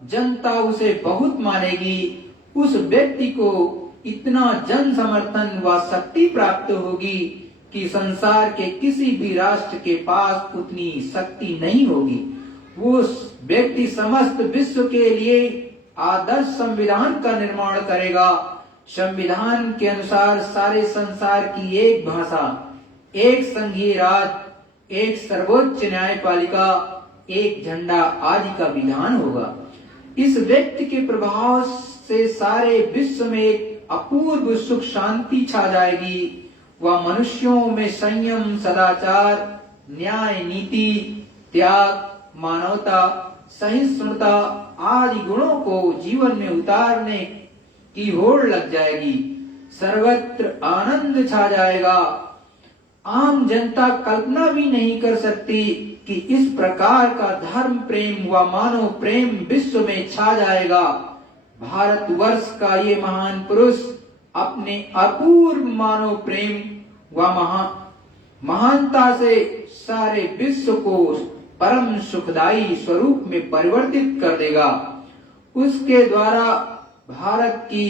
जनता उसे बहुत मानेगी। उस व्यक्ति को इतना जन समर्थन व शक्ति प्राप्त होगी कि संसार के किसी भी राष्ट्र के पास उतनी शक्ति नहीं होगी। वो व्यक्ति समस्त विश्व के लिए आदर्श संविधान का निर्माण करेगा। संविधान के अनुसार सारे संसार की एक भाषा, एक संघीय राज, एक सर्वोच्च न्यायपालिका, एक झंडा आदि का विधान होगा। इस व्यक्ति के प्रभाव से सारे विश्व में एक अपूर्व सुख शांति छा जाएगी। वह मनुष्यों में संयम, सदाचार, न्याय, नीति, त्याग, मानवता, सहिष्णुता आदि गुणों को जीवन में उतारने की होड़ लग जाएगी। सर्वत्र आनंद छा जाएगा। आम जनता कल्पना भी नहीं कर सकती कि इस प्रकार का धर्म प्रेम व मानव प्रेम विश्व में छा जाएगा। भारतवर्ष का ये महान पुरुष अपने अपूर्व मानव प्रेम व महानता से सारे विश्व को परम सुखदायी स्वरूप में परिवर्तित कर देगा। उसके द्वारा भारत की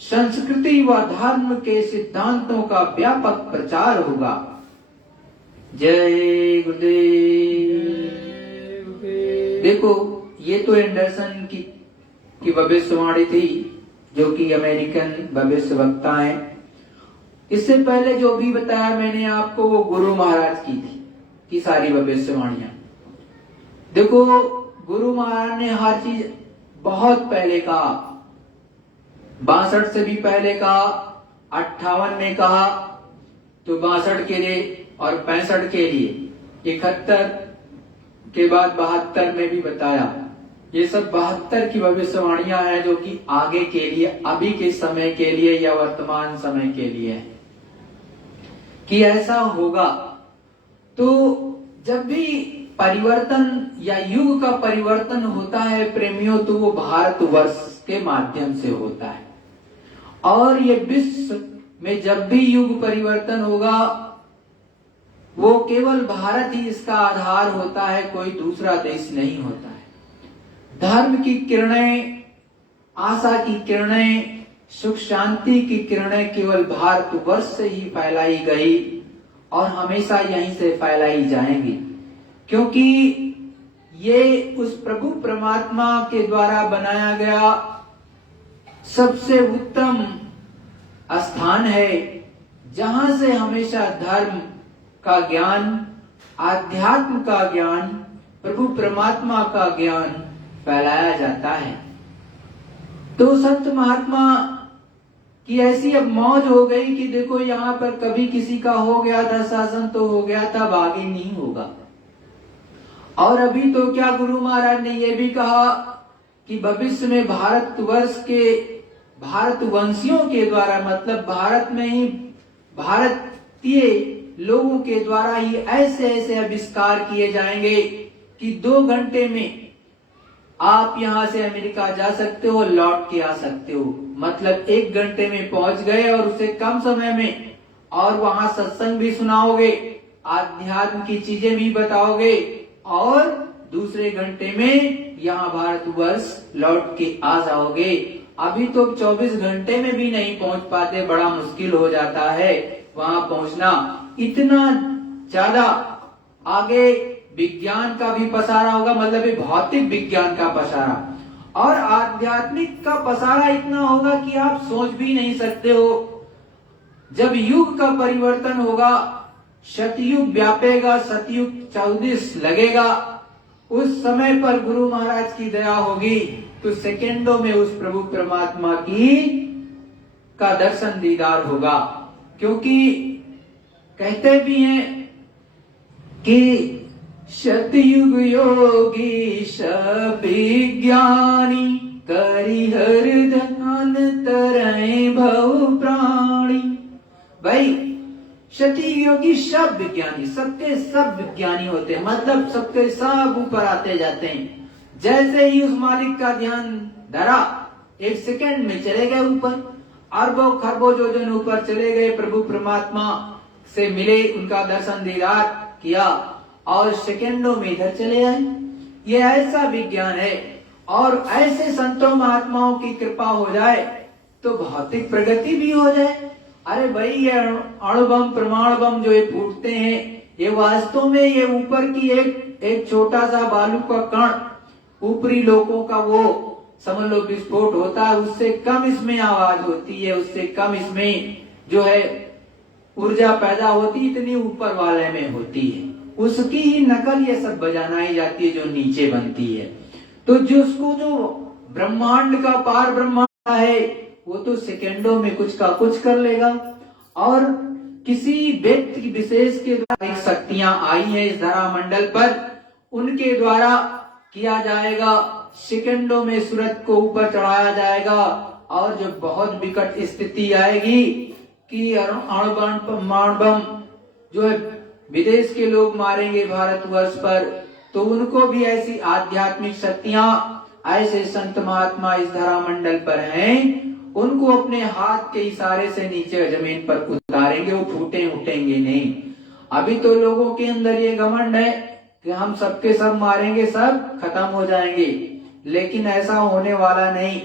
संस्कृति व धर्म के सिद्धांतों का व्यापक प्रचार होगा। जय गुरुदेव। देखो, ये तो एंडरसन की भविष्यवाणी थी, जो कि अमेरिकन भविष्यवक्ता हैं। इससे पहले जो भी बताया मैंने आपको, वो गुरु महाराज की थी, की सारी भविष्यवाणियां। देखो, गुरु महाराज ने हर चीज बहुत पहले कहा। 62 से भी पहले कहा, 58 में कहा, तो 62 के लिए और 65 के लिए, 71 के बाद 72 में भी बताया। ये सब 72 की भविष्यवाणियां हैं, जो कि आगे के लिए, अभी के समय के लिए या वर्तमान समय के लिए है कि ऐसा होगा। तो जब भी परिवर्तन या युग का परिवर्तन होता है प्रेमियों, तो वो भारतवर्ष के माध्यम से होता है। और ये विश्व में जब भी युग परिवर्तन होगा, वो केवल भारत ही इसका आधार होता है, कोई दूसरा देश नहीं होता है। धर्म की किरणें, आशा की किरणें, सुख शांति की किरणें केवल भारतवर्ष से ही फैलाई गई और हमेशा यहीं से फैलाई जाएंगी, क्योंकि ये उस प्रभु परमात्मा के द्वारा बनाया गया सबसे उत्तम स्थान है, जहां से हमेशा धर्म का ज्ञान, आध्यात्म का ज्ञान, प्रभु परमात्मा का ज्ञान फैलाया जाता है। तो संत महात्मा की ऐसी अब मौज हो गई कि देखो, यहाँ पर कभी किसी का हो गया था शासन तो हो गया था, अब आगे नहीं होगा। और अभी तो क्या, गुरु महाराज ने यह भी कहा कि भविष्य में भारतवर्ष के भारतवंशियों के द्वारा, मतलब भारत में ही भारतीय लोगों के द्वारा ही ऐसे ऐसे आविष्कार किए जाएंगे कि 2 घंटे में आप यहां से अमेरिका जा सकते हो, लौट के आ सकते हो। मतलब 1 घंटे में पहुंच गए और उससे कम समय में, और वहां सत्संग भी सुनाओगे, आध्यात्म की चीजें भी बताओगे, और दूसरे घंटे में यहाँ भारतवर्ष लौट के आ जाओगे। अभी तो 24 घंटे में भी नहीं पहुंच पाते, बड़ा मुश्किल हो जाता है वहां पहुंचना। इतना ज्यादा आगे विज्ञान का भी पसारा होगा, मतलब ये भौतिक विज्ञान का पसारा, और आध्यात्मिक का पसारा इतना होगा कि आप सोच भी नहीं सकते हो। जब युग का परिवर्तन होगा, सतयुग व्यापेगा, सतयुग 24 लगेगा, उस समय पर गुरु महाराज की दया होगी तो सेकेंडों में उस प्रभु परमात्मा की का दर्शन दीदार होगा। क्योंकि कहते भी हैं कि सतयुग योगी विज्ञानी, करि हर ध्यान तरय भव प्राणी। भाई, सतयुग योगी सब विज्ञानी, सबके सब विज्ञानी होते हैं, मतलब सबके सब ऊपर आते जाते हैं। जैसे ही उस मालिक का ध्यान धरा, 1 सेकंड में चले गए ऊपर। अरबों खरबों जो जन ऊपर चले गए, प्रभु परमात्मा से मिले, उनका दर्शन दीदार किया और सेकंडों में इधर चले आए। ये ऐसा विज्ञान है। और ऐसे संतों महात्माओं की कृपा हो जाए तो भौतिक प्रगति भी हो जाए। अरे भाई, ये अणु बम, परमाणु बम जो ये फूटते हैं, ये वास्तव में ये ऊपर की एक छोटा सा बालू का कण ऊपरी लोगों का वो समझ लो विस्फोट होता है, उससे कम इसमें आवाज होती है, उससे कम इसमें जो है ऊर्जा पैदा होती, इतनी ऊपर वाले में होती है। उसकी ही नकल ये सब बजानाई जाती है जो नीचे बनती है। तो जिसको जो ब्रह्मांड का पार ब्रह्मांड है, वो तो सेकंडों में कुछ का कुछ कर लेगा। और किसी व्यक्ति विशेष के द्वारा एक शक्तियां आई है इस धरा मंडल पर, उनके द्वारा किया जाएगा, सेकंडों में सूरत को ऊपर चढ़ाया जाएगा। और जो बहुत विकट स्थिति आएगी कि अणु बम, परमाणु बम जो है विदेश के लोग मारेंगे भारतवर्ष पर, तो उनको भी ऐसी आध्यात्मिक शक्तियां, ऐसे संत महात्मा इस धरा मंडल पर हैं, उनको अपने हाथ के इशारे से नीचे जमीन पर उतारेंगे, वो फूटे उठेंगे नहीं। अभी तो लोगों के अंदर ये घमंड है कि हम सबके सब मारेंगे, सब खत्म हो जाएंगे, लेकिन ऐसा होने वाला नहीं।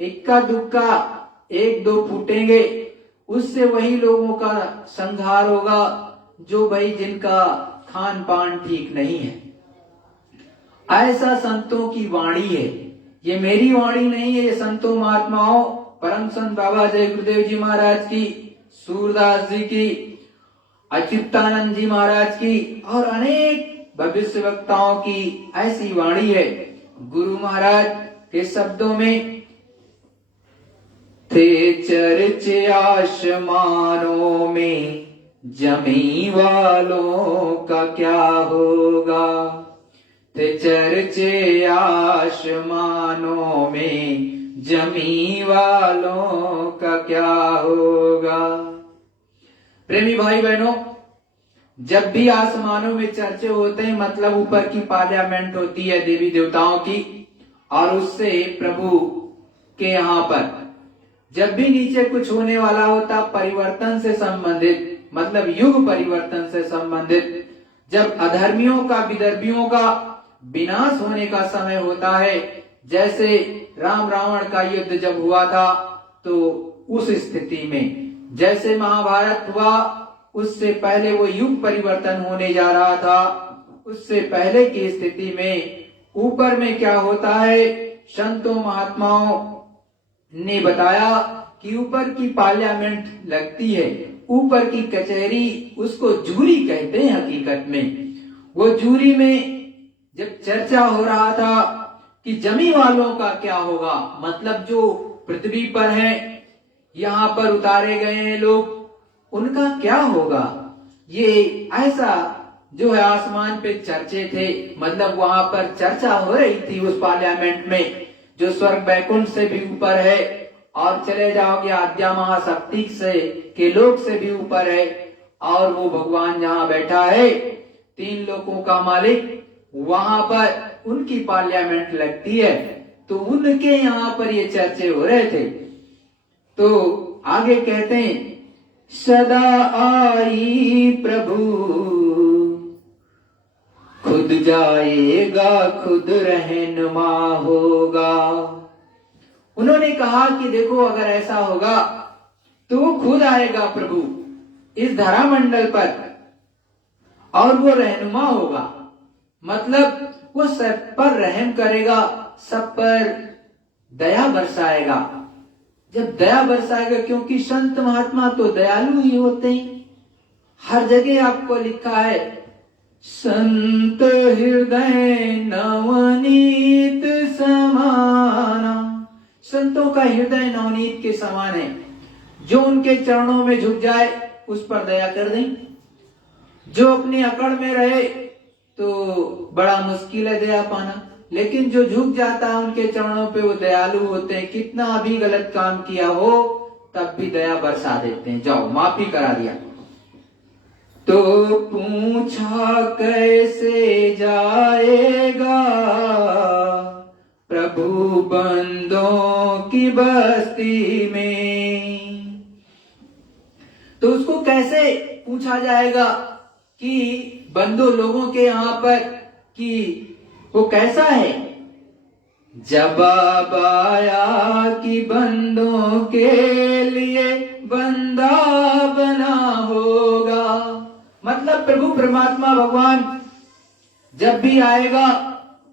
इक्का दुक्का एक दो फूटेंगे, उससे वही लोगों का संहार होगा जो भाई जिनका खान पान ठीक नहीं है। ऐसा संतों की वाणी है, ये मेरी वाणी नहीं है, ये संतों महात्माओं, परम संत बाबा जय गुरुदेव जी महाराज की, सूरदास जी की, अच्युतानंद जी महाराज की और अनेक भविष्य वक्ताओं की ऐसी वाणी है। गुरु महाराज के शब्दों में, थे चर्चे आसमानों में, जमी वालों का क्या होगा। थे चर्चे आसमानों में, जमी वालों का क्या होगा। प्रेमी भाई बहनों, जब भी आसमानों में चर्चे होते हैं, मतलब ऊपर की पार्लियामेंट होती है देवी देवताओं की, और उससे प्रभु के यहाँ पर जब भी नीचे कुछ होने वाला होता परिवर्तन से संबंधित, मतलब युग परिवर्तन से संबंधित, जब अधर्मियों का विदर्भियों का विनाश होने का समय होता है, जैसे राम रावण का युद्ध जब हुआ था, तो उस स्थिति में, जैसे महाभारत हुआ, उससे पहले वो युग परिवर्तन होने जा रहा था, उससे पहले की स्थिति में ऊपर में क्या होता है, संतों महात्माओं ने बताया कि ऊपर की पार्लियामेंट लगती है, ऊपर की कचहरी, उसको जूरी कहते हैं हकीकत में। वो जूरी में जब चर्चा हो रहा था कि जमी वालों का क्या होगा, मतलब जो पृथ्वी पर है, यहाँ पर उतारे गए हैं लोग, उनका क्या होगा। ये ऐसा जो है आसमान पे चर्चे थे, मतलब वहां पर चर्चा हो रही थी उस पार्लियामेंट में, जो स्वर्ग बैकुंठ से भी ऊपर है, और चले जाओगे आद्या महाशक्ति से के लोक से भी ऊपर है, और वो भगवान जहाँ बैठा है, तीन लोकों का मालिक, वहां पर उनकी पार्लियामेंट लगती है। तो उनके यहाँ पर ये चर्चे हो रहे थे। तो आगे कहते हैं, सदा आई प्रभु खुद जाएगा, खुद रहनुमा होगा। उन्होंने कहा कि देखो, अगर ऐसा होगा तो वो खुद आएगा प्रभु इस धरा मंडल पर, और वो रहनुमा होगा, मतलब वो सब पर रहम करेगा, सब पर दया बरसाएगा। जब दया बरसाएगा, क्योंकि संत महात्मा तो दयालु ही होते हैं। हर जगह आपको लिखा है, संत हृदय नवनीत समाना। संतों का हृदय नवनीत के समान है। जो उनके चरणों में झुक जाए, उस पर दया कर दें। जो अपनी अकड़ में रहे तो बड़ा मुश्किल है दया पाना, लेकिन जो झुक जाता है उनके चरणों पे, वो दयालु होते हैं। कितना भी गलत काम किया हो तब भी दया बरसा देते हैं, जाओ माफी करा दिया। तो पूछा कैसे जाएगा प्रभु बंदों की बस्ती में, कैसे पूछा जाएगा कि बंदो लोगों के यहाँ पर कि वो कैसा है? जवाब आया कि बंदों के लिए बंदा बना होगा। मतलब प्रभु परमात्मा भगवान जब भी आएगा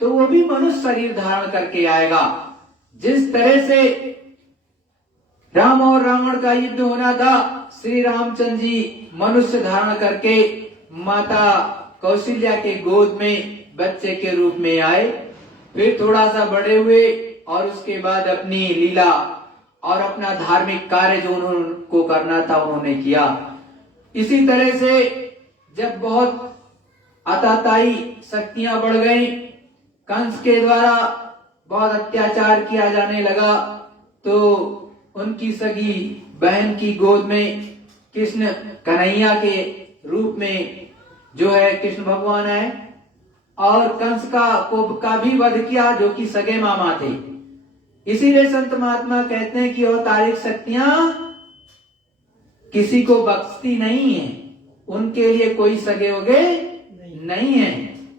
तो वो भी मनुष्य शरीर धारण करके आएगा। जिस तरह से राम और रावण का युद्ध होना था, श्री रामचंद्र जी मनुष्य धारण करके माता कौशल्या के गोद में बच्चे के रूप में आए, फिर थोड़ा सा बड़े हुए और उसके बाद अपनी लीला और अपना धार्मिक कार्य जो उनको करना था उन्होंने किया। इसी तरह से जब बहुत आताताई शक्तियां बढ़ गई, कंस के द्वारा बहुत अत्याचार किया जाने लगा, तो उनकी सगी बहन की गोद में कृष्ण कन्हैया के रूप में जो है कृष्ण भगवान आए और कंस का भी वध किया, जो कि सगे मामा थे। इसीलिए संत महात्मा कहते हैं कि अवतारिक शक्तियां किसी को बख्शती नहीं है, उनके लिए कोई सगे वगे नहीं है,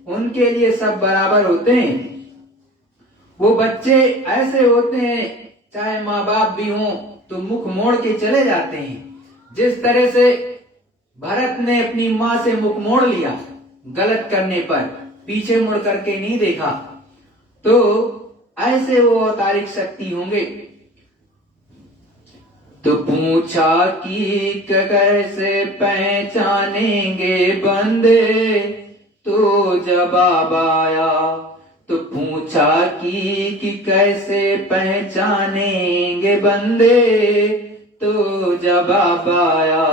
उनके लिए सब बराबर होते हैं। वो बच्चे ऐसे होते हैं, चाहे माँ बाप भी हों तो मुख मोड़ के चले जाते हैं। जिस तरह से भरत ने अपनी माँ से मुख मोड़ लिया गलत करने पर, पीछे मुड़ करके नहीं देखा, तो ऐसे वो अवतारिक शक्ति होंगे। तो पूछा कि कैसे पहचानेंगे बंदे, तो जवाब आया। तो पूछा कि कैसे पहचानेंगे बंदे, तो जवाब आया।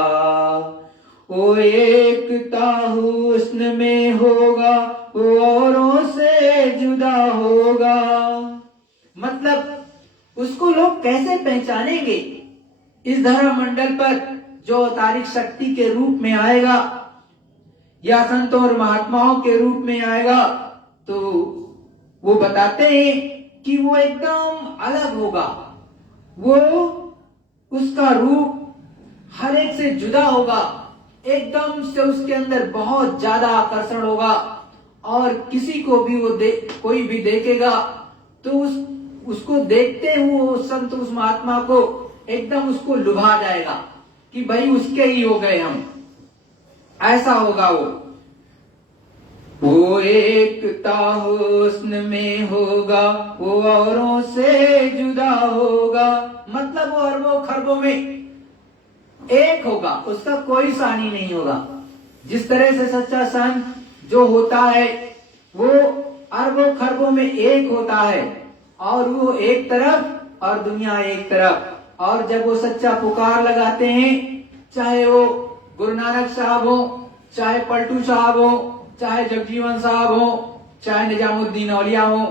वो एकता हुस्न में होगा, वो औरों से जुदा होगा। मतलब उसको लोग कैसे पहचानेंगे? इस धरा मंडल पर जो अवतारिक शक्ति के रूप में आएगा या संतों और महात्माओं के रूप में आएगा, तो वो बताते हैं कि वो एकदम अलग होगा। वो उसका रूप हर एक से जुदा होगा, एकदम से उसके अंदर बहुत ज्यादा आकर्षण होगा और किसी को भी वो कोई भी देखेगा तो उसको देखते हुए संत उस महात्मा को एकदम उसको लुभा जाएगा कि भाई उसके ही हो गए हम, ऐसा होगा वो एकता हुस्न में होगा, वो औरों से जुदा होगा। मतलब वो अरबों खरबों में एक होगा, उसका कोई सानी नहीं होगा। जिस तरह से सच्चा संत जो होता है वो अरबों खरबों में एक होता है और वो एक तरफ और दुनिया एक तरफ। और जब वो सच्चा पुकार लगाते हैं, चाहे वो गुरु नानक साहब हो, चाहे पलटू साहब हो, चाहे जगजीवन साहब हो, चाहे निजामुद्दीन औलिया हो,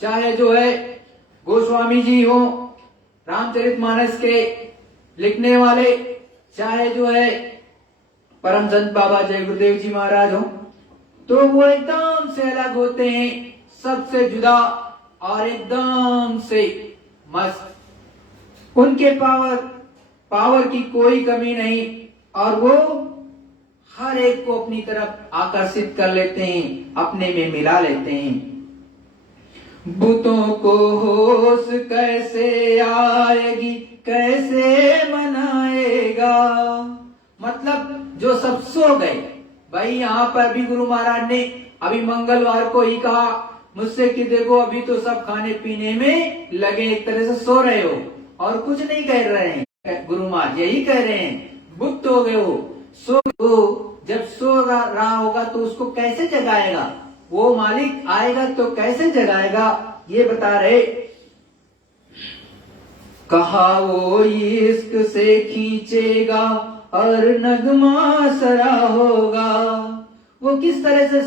चाहे जो है गोस्वामी जी हो, रामचरितमानस के लिखने वाले, चाहे जो है परम संत बाबा जय गुरुदेव जी महाराज हो, तो वो एकदम से अलग होते हैं, सबसे जुदा और एकदम से मस्त। उनके पावर की कोई कमी नहीं और वो हर एक को अपनी तरफ आकर्षित कर लेते हैं, अपने में मिला लेते हैं। बुतों को होश कैसे आएगी, कैसे मनाएगा। मतलब जो सब सो गए, भाई यहाँ पर भी गुरु महाराज ने अभी मंगलवार को ही कहा मुझसे कि देखो अभी तो सब खाने पीने में लगे, एक तरह से सो रहे हो और कुछ नहीं कह रहे हैं। गुरु महाराज यही कह रहे हैं, बुद्ध हो गए हो, सो हो। जब सो रहा होगा तो उसको कैसे जगाएगा? वो मालिक आएगा तो कैसे जगाएगा, ये बता रहे। कहा वो इश्क से खींचेगा और नगमा सरा होगा। वो किस तरह से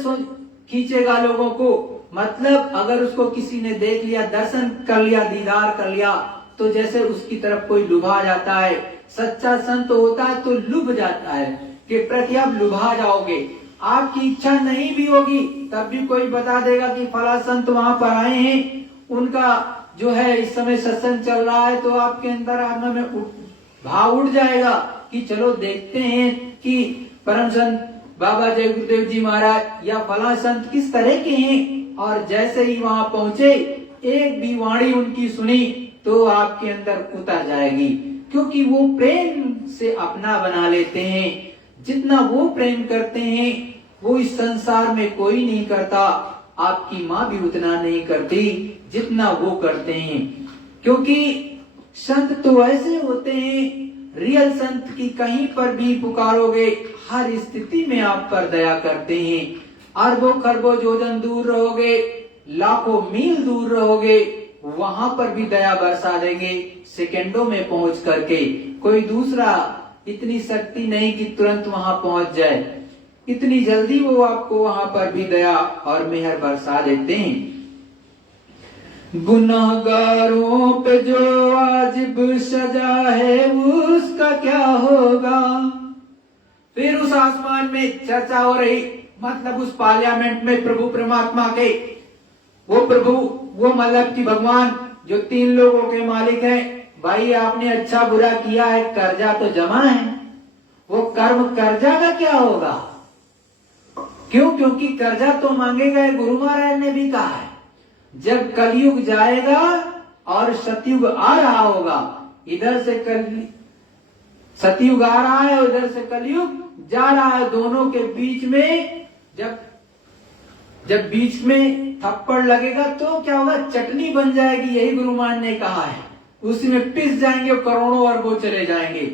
खींचेगा लोगों को? मतलब अगर उसको किसी ने देख लिया, दर्शन कर लिया, दीदार कर लिया, तो जैसे उसकी तरफ कोई लुभा जाता है। सच्चा संत होता है तो लुभ जाता है कि प्रति आप लुभा जाओगे। आपकी इच्छा नहीं भी होगी तब भी कोई बता देगा कि फला संत वहां पर आए हैं, उनका जो है इस समय सत्संग चल रहा है, तो आपके अंदर आत्मा में भाव उठ जाएगा कि चलो देखते हैं कि परम संत बाबा जय गुरुदेव जी महाराज या फला संत किस तरह के हैं। और जैसे ही वहां पहुंचे, एक भी वाणी उनकी सुनी तो आपके अंदर उतर जाएगी, क्योंकि वो प्रेम से अपना बना लेते हैं। जितना वो प्रेम करते हैं वो इस संसार में कोई नहीं करता। आपकी माँ भी उतना नहीं करती जितना वो करते हैं, क्योंकि संत तो ऐसे होते हैं, रियल संत की कहीं पर भी पुकारोगे हर स्थिति में आप पर दया करते हैं। अरबों खरबों योजन दूर रहोगे, लाखों मील दूर रहोगे, वहां पर भी दया बरसा देंगे सेकंडों में पहुंच करके। कोई दूसरा इतनी शक्ति नहीं कि तुरंत वहां पहुंच जाए, इतनी जल्दी वो आपको वहां पर भी दया और मेहर बरसा देते हैं। गुनाहगारों पे जो वाजिब सजा है उसका क्या होगा। फिर उस आसमान में चर्चा हो रही, मतलब उस पार्लियामेंट में प्रभु परमात्मा के, वो प्रभु वो मतलब कि भगवान जो 3 लोगों के मालिक हैं। भाई आपने अच्छा बुरा किया है, कर्जा तो जमा है, वो कर्म कर्जा का क्या होगा। क्यों? क्योंकि कर्जा तो मांगेगा। गुरु महाराज ने भी कहा है, जब कलयुग जाएगा और सतयुग आ रहा होगा, इधर से सतयुग आ रहा है, उधर से कलयुग जा रहा है, दोनों के बीच में जब बीच में थप्पड़ लगेगा तो क्या होगा, चटनी बन जाएगी। यही गुरु महाराज ने कहा है, उसी में पिस जाएंगे, करोड़ों अरबों चले जाएंगे।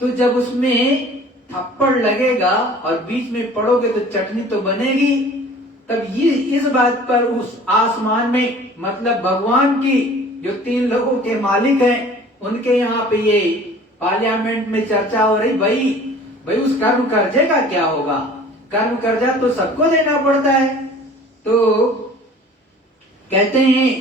तो जब उसमें थप्पड़ लगेगा और बीच में पड़ोगे तो चटनी तो बनेगी। तब ये इस बात पर उस आसमान में, मतलब भगवान की जो 3 लोगों के मालिक हैं, उनके यहाँ पे ये पार्लियामेंट में चर्चा हो रही। भाई उस कर्म कर्जे का क्या होगा। कर्म कर्जा तो सबको देना पड़ता है। तो कहते हैं,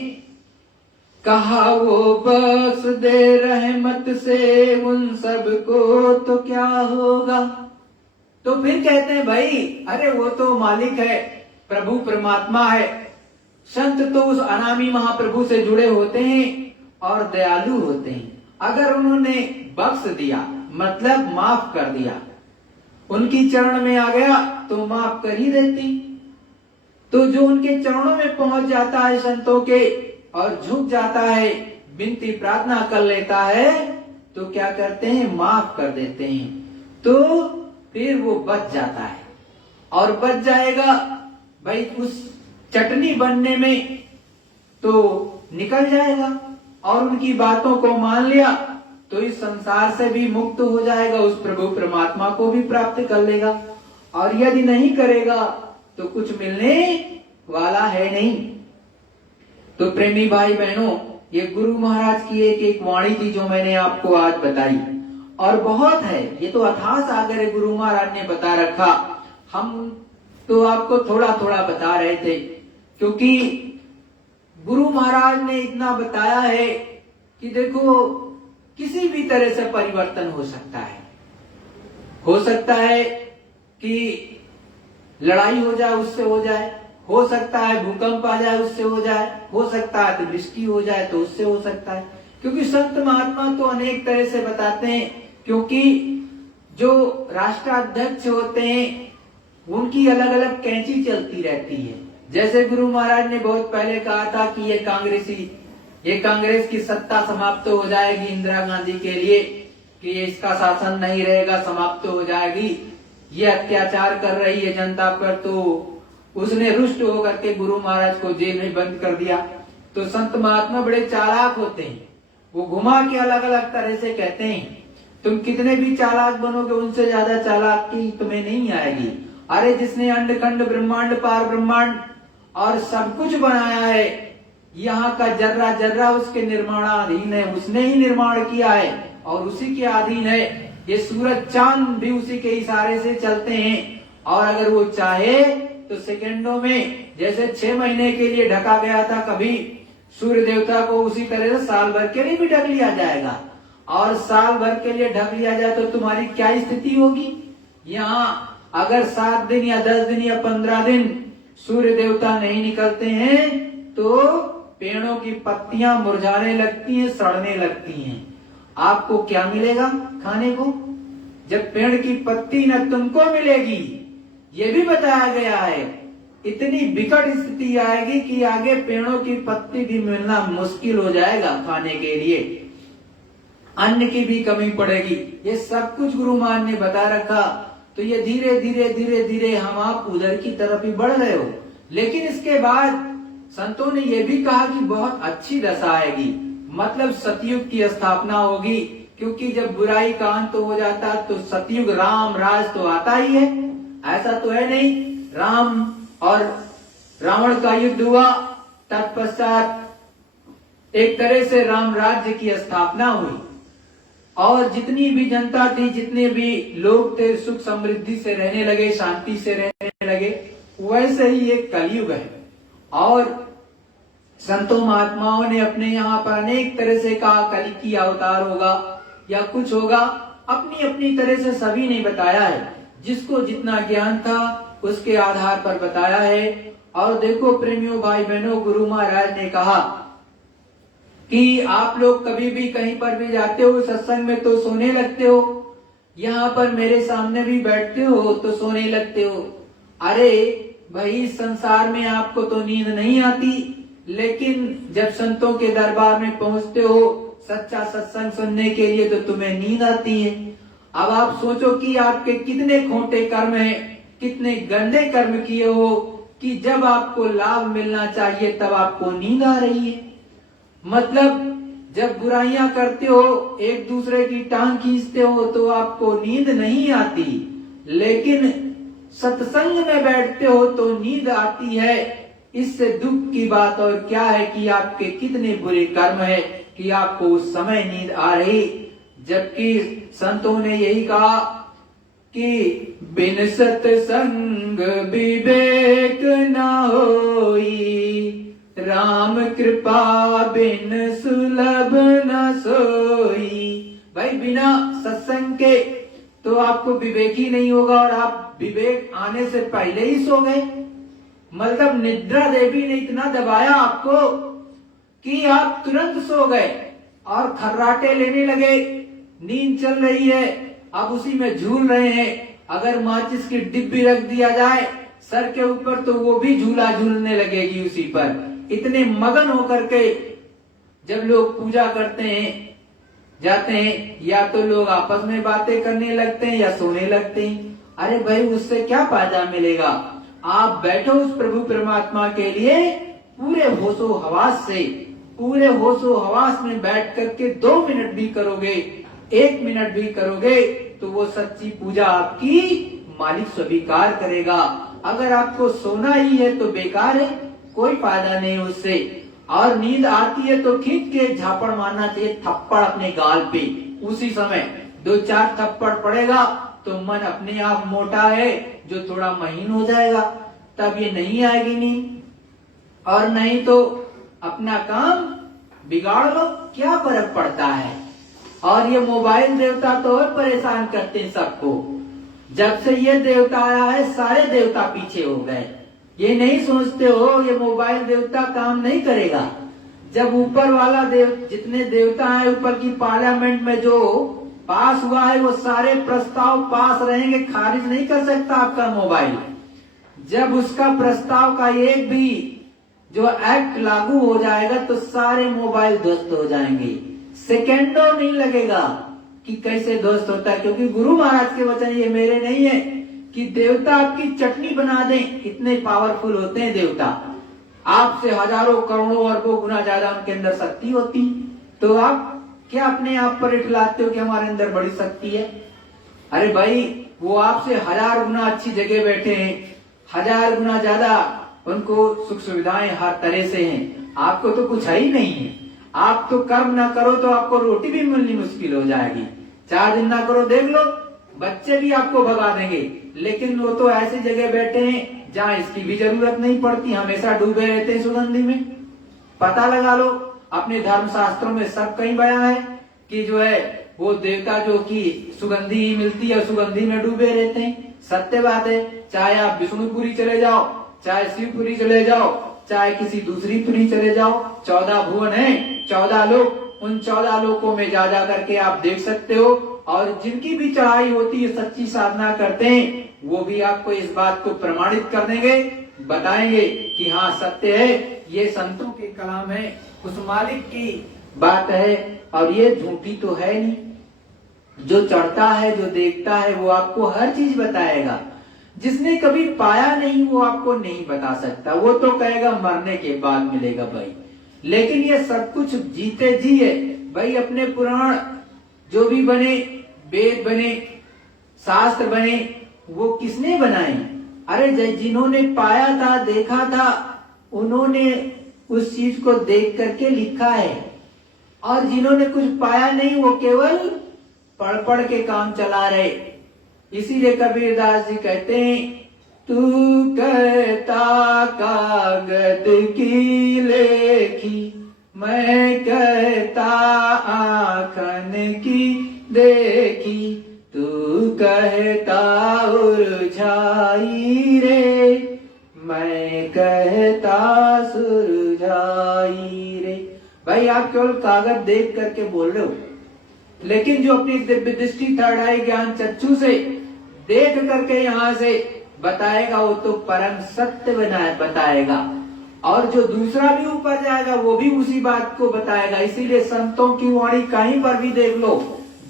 कहा वो बख्श दे रहमत से उन सबको तो क्या होगा। तो फिर कहते हैं, भाई अरे वो तो मालिक है, प्रभु परमात्मा है। संत तो उस अनामी महाप्रभु से जुड़े होते हैं और दयालु होते हैं। अगर उन्होंने बख्श दिया, मतलब माफ कर दिया, उनकी चरण में आ गया तो माफ कर ही देती। तो जो उनके चरणों में पहुंच जाता है संतों के और झुक जाता है, विनती प्रार्थना कर लेता है, तो क्या करते हैं, माफ कर देते हैं। तो फिर वो बच जाता है और बच जाएगा। भाई उस चटनी बनने में तो निकल जाएगा और उनकी बातों को मान लिया तो इस संसार से भी मुक्त हो जाएगा, उस प्रभु परमात्मा को भी प्राप्त कर लेगा। और यदि नहीं करेगा तो कुछ मिलने वाला है नहीं। तो प्रेमी भाई बहनों, ये गुरु महाराज की एक वाणी थी जो मैंने आपको आज बताई, और बहुत है, ये तो अथाह सागर है, गुरु महाराज ने बता रखा। हम तो आपको थोड़ा थोड़ा बता रहे थे, क्योंकि गुरु महाराज ने इतना बताया है कि देखो किसी भी तरह से परिवर्तन हो सकता है। हो सकता है कि लड़ाई हो जाए, उससे हो जाए, हो सकता है भूकंप आ जाए, उससे हो जाए, हो सकता है अतिवृष्टि हो जाए तो उससे हो सकता है। क्योंकि संत महात्मा तो अनेक तरह से बताते हैं, क्योंकि जो राष्ट्राध्यक्ष होते हैं उनकी अलग अलग कैंची चलती रहती है। जैसे गुरु महाराज ने बहुत पहले कहा था कि ये कांग्रेस की सत्ता समाप्त हो जाएगी इंदिरा गांधी के लिए, कि इसका शासन नहीं रहेगा, समाप्त हो जाएगी, ये अत्याचार कर रही है जनता पर। तो उसने रुष्ट होकर के गुरु महाराज को जेल में बंद कर दिया। तो संत महात्मा बड़े चालाक होते हैं, वो घुमा के अलग अलग तरह से कहते हैं, तुम कितने भी चालाक बनोगे उनसे ज्यादा चालाकी तुम्हें नहीं आएगी। अरे जिसने अंड खंड ब्रह्मांड पार ब्रह्मांड और सब कुछ बनाया है, यहाँ का जर्रा जर्रा उसके निर्माणाधीन है, उसने ही निर्माण किया है और उसी के अधीन है। ये सूरज चांद भी उसी के इशारे से चलते हैं, और अगर वो चाहे तो सेकंडों में, जैसे 6 महीने के लिए ढका गया था कभी सूर्य देवता को, उसी तरह से साल भर के लिए भी ढक लिया जाएगा। और साल भर के लिए ढक लिया जाए तो तुम्हारी क्या स्थिति होगी। यहाँ अगर 7 दिन या 10 दिन या 15 दिन सूर्य देवता नहीं निकलते हैं तो पेड़ों की पत्तियां मुरझाने लगती हैं, सड़ने लगती हैं। आपको क्या मिलेगा खाने को? जब पेड़ की पत्ती न तुमको मिलेगी, ये भी बताया गया है। इतनी विकट स्थिति आएगी कि आगे पेड़ों की पत्ती भी मिलना मुश्किल हो जाएगा, खाने के लिए अन्न की भी कमी पड़ेगी। ये सब कुछ गुरु मान ने बता रखा। तो ये धीरे धीरे धीरे धीरे हम आप उधर की तरफ ही बढ़ रहे हो। लेकिन इसके बाद संतों ने यह भी कहा कि बहुत अच्छी दशा आएगी, मतलब सतयुग की स्थापना होगी। क्योंकि जब बुराई का अंत हो जाता तो सतयुग राम राज तो आता ही है, ऐसा तो है नहीं। राम और रावण का युद्ध हुआ, तत्पश्चात एक तरह से राम राज्य की स्थापना हुई और जितनी भी जनता थी, जितने भी लोग थे, सुख समृद्धि से रहने लगे, शांति से रहने लगे। वैसे ही एक कलयुग है। और संतों महात्माओं ने अपने यहाँ पर अनेक तरह से कहा कल की अवतार होगा या कुछ होगा, अपनी अपनी तरह से सभी ने बताया है। जिसको जितना ज्ञान था उसके आधार पर बताया है। और देखो प्रेमियों, भाई बहनों, गुरु महाराज ने कहा कि आप लोग कभी भी कहीं पर भी जाते हो सत्संग में तो सोने लगते हो, यहाँ पर मेरे सामने भी बैठते हो तो सोने लगते हो। अरे भाई, संसार में आपको तो नींद नहीं आती, लेकिन जब संतों के दरबार में पहुंचते हो सच्चा सत्संग सुनने के लिए तो तुम्हें नींद आती है। अब आप सोचो कि आपके कितने खोटे कर्म हैं, कितने गंदे कर्म किए हो कि जब आपको लाभ मिलना चाहिए तब आपको नींद आ रही है। मतलब जब बुराइयां करते हो, एक दूसरे की टांग खींचते हो तो आपको नींद नहीं आती, लेकिन सत्संग में बैठते हो तो नींद आती है। इससे दुख की बात और क्या है कि आपके कितने बुरे कर्म है कि आपको उस समय नींद आ रही। जबकि संतों ने यही कहा कि बिन सत्संग विवेक न होई, राम कृपा बिन सुलभ न सोई। भाई बिना सत्संग के तो आपको विवेक ही नहीं होगा और आप विवेक आने से पहले ही सो गए। मतलब निद्रा देवी ने इतना दबाया आपको कि आप तुरंत सो गए और खर्राटे लेने लगे। नींद चल रही है, आप उसी में झूल रहे हैं। अगर माचिस की डिब्बी रख दिया जाए सर के ऊपर तो वो भी झूला झूलने लगेगी उसी पर। इतने मगन होकर के जब लोग पूजा करते हैं, जाते हैं, या तो लोग आपस में बातें करने लगते हैं या सोने लगते हैं। अरे भाई, उससे क्या फायदा मिलेगा? आप बैठो उस प्रभु परमात्मा के लिए पूरे होशो हवास से, पूरे होशो हवास में बैठ करके 2 मिनट भी करोगे, 1 मिनट भी करोगे तो वो सच्ची पूजा आपकी मालिक स्वीकार करेगा। अगर आपको सोना ही है तो बेकार है, कोई फायदा नहीं उससे। और नींद आती है तो खींच के झापड़ मारना चाहिए, थप्पड़ अपने गाल पे। उसी समय 2-4 थप्पड़ पड़ेगा तो मन अपने आप मोटा है जो थोड़ा महीन हो जाएगा, तब ये नहीं आएगी नींद। और नहीं तो अपना काम बिगाड़ लो, क्या फर्क पड़ता है। और ये मोबाइल देवता तो और परेशान करते हैं सबको। जब से ये देवता आया है सारे देवता पीछे हो गए। ये नहीं सोचते हो ये मोबाइल देवता काम नहीं करेगा। जब ऊपर वाला जितने देवता हैं ऊपर की पार्लियामेंट में जो पास हुआ है वो सारे प्रस्ताव पास रहेंगे, खारिज नहीं कर सकता आपका मोबाइल। जब उसका प्रस्ताव का एक भी जो एक्ट लागू हो जाएगा तो सारे मोबाइल ध्वस्त हो जाएंगे। सेकेंडों नहीं लगेगा कि कैसे ध्वस्त होता है, क्योंकि गुरु महाराज के वचन ये मेरे नहीं है कि देवता आपकी चटनी बना दें। इतने पावरफुल होते हैं देवता, आपसे हजारों करोड़ों अरबों गुना ज्यादा उनके अंदर शक्ति होती। तो आप क्या अपने आप पर इठलाते हो कि हमारे अंदर बड़ी शक्ति है? अरे भाई, वो आपसे 1000 गुना अच्छी जगह बैठे हैं, 1000 गुना ज्यादा उनको सुख सुविधाएं हर तरह से हैं। आपको तो कुछ है ही नहीं है। आप तो कर्म ना करो तो आपको रोटी भी मिलनी मुश्किल हो जाएगी। 4 दिन ना करो, देख लो बच्चे भी आपको भगा देंगे। लेकिन वो तो ऐसी जगह बैठे हैं जहाँ इसकी भी जरूरत नहीं पड़ती, हमेशा डूबे रहते हैं सुगंधि में। पता लगा लो, अपने धर्म शास्त्रों में सब कहीं बयां है कि जो है वो देवता जो की सुगंधि ही मिलती है, सुगंधि में डूबे रहते हैं। सत्य बात है। चाहे आप विष्णुपुरी चले जाओ, चाहे शिवपुरी चले जाओ, चाहे किसी दूसरी पुरी चले जाओ, 14 भुवन है, 14 लोक। उन 14 लोकों में जा करके आप देख सकते हो और जिनकी भी चढ़ाई होती है, सच्ची साधना करते हैं, वो भी आपको इस बात को प्रमाणित कर देंगे, बताएंगे कि हाँ सत्य है, ये संतों के कलाम है, उस मालिक की बात है और ये झूठी तो है नहीं। जो चढ़ता है, जो देखता है, वो आपको हर चीज बताएगा। जिसने कभी पाया नहीं वो आपको नहीं बता सकता, वो तो कहेगा मरने के बाद मिलेगा भाई। लेकिन ये सब कुछ जीते जी है भाई। अपने पुराण जो भी बने, वेद बने, शास्त्र बने, वो किसने बनाए? अरे जिन्होंने पाया था, देखा था, उन्होंने उस चीज को देख करके लिखा है। और जिन्होंने कुछ पाया नहीं वो केवल पढ़ पढ़ के काम चला रहे। इसीलिए कबीरदास जी कहते हैं, तू कहता कागद की लेखी, मैं कहता आँखन की देखी, तू कहता उलझाई रे, मैं कहता सुलझाई रे। भाई आप केवल कागज देख करके बोल रहे हो, लेकिन जो अपनी दिव्य दृष्टि, थर्ड आई ज्ञान चक्षु से देख करके यहाँ से बताएगा, वो तो परम सत्य बताएगा। और जो दूसरा भी ऊपर जाएगा वो भी उसी बात को बताएगा। इसीलिए संतों की वाणी कहीं पर भी देख लो,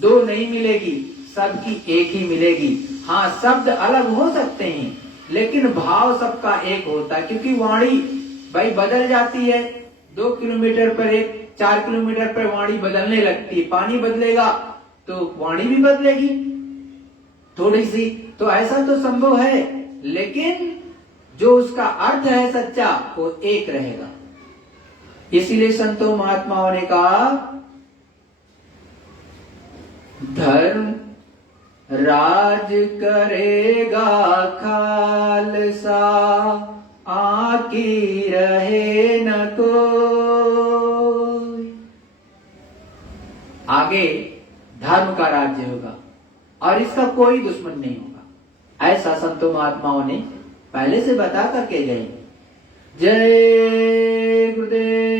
दो नहीं मिलेगी, सबकी एक ही मिलेगी। हाँ, शब्द अलग हो सकते हैं लेकिन भाव सबका एक होता है, क्योंकि वाणी भाई बदल जाती है। 2 किलोमीटर पर एक, 4 किलोमीटर पर वाणी बदलने लगती है। पानी बदलेगा तो वाणी भी बदलेगी थोड़ी सी, तो ऐसा तो संभव है, लेकिन जो उसका अर्थ है सच्चा वो एक रहेगा। इसीलिए संतों महात्माओं ने कहा, धर्म राज करेगा खालसा, आकी रहे न कोई। आगे धर्म का राज्य होगा और इसका कोई दुश्मन नहीं होगा, ऐसा संतों महात्माओं ने पहले से बता करके गए। जय गुरुदेव।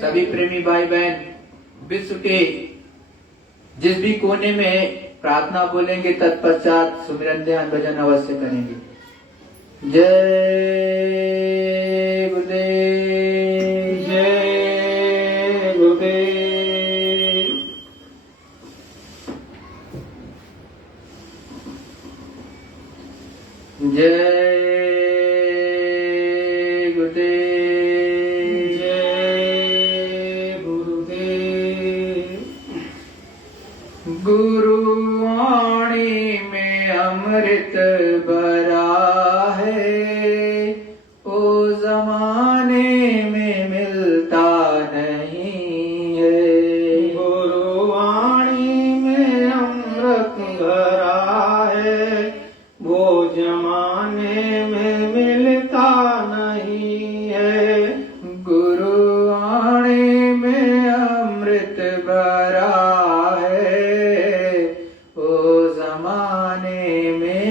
सभी प्रेमी भाई बहन विश्व के जिस भी कोने में प्रार्थना बोलेंगे, तत्पश्चात सुमिरन ध्यान भजन अवश्य करेंगे। जय गुरुदेव। जय गुरुदेव। जय गुरुदेव। जय गुरुदेव। गुरुवाणी में अमृत भरा है, ओ जमाने में मिलता नहीं है। गुरुवाणी में अमृत भरा है, वो जमाने में मिलता नहीं है। गुरुवाणी में अमृत भरा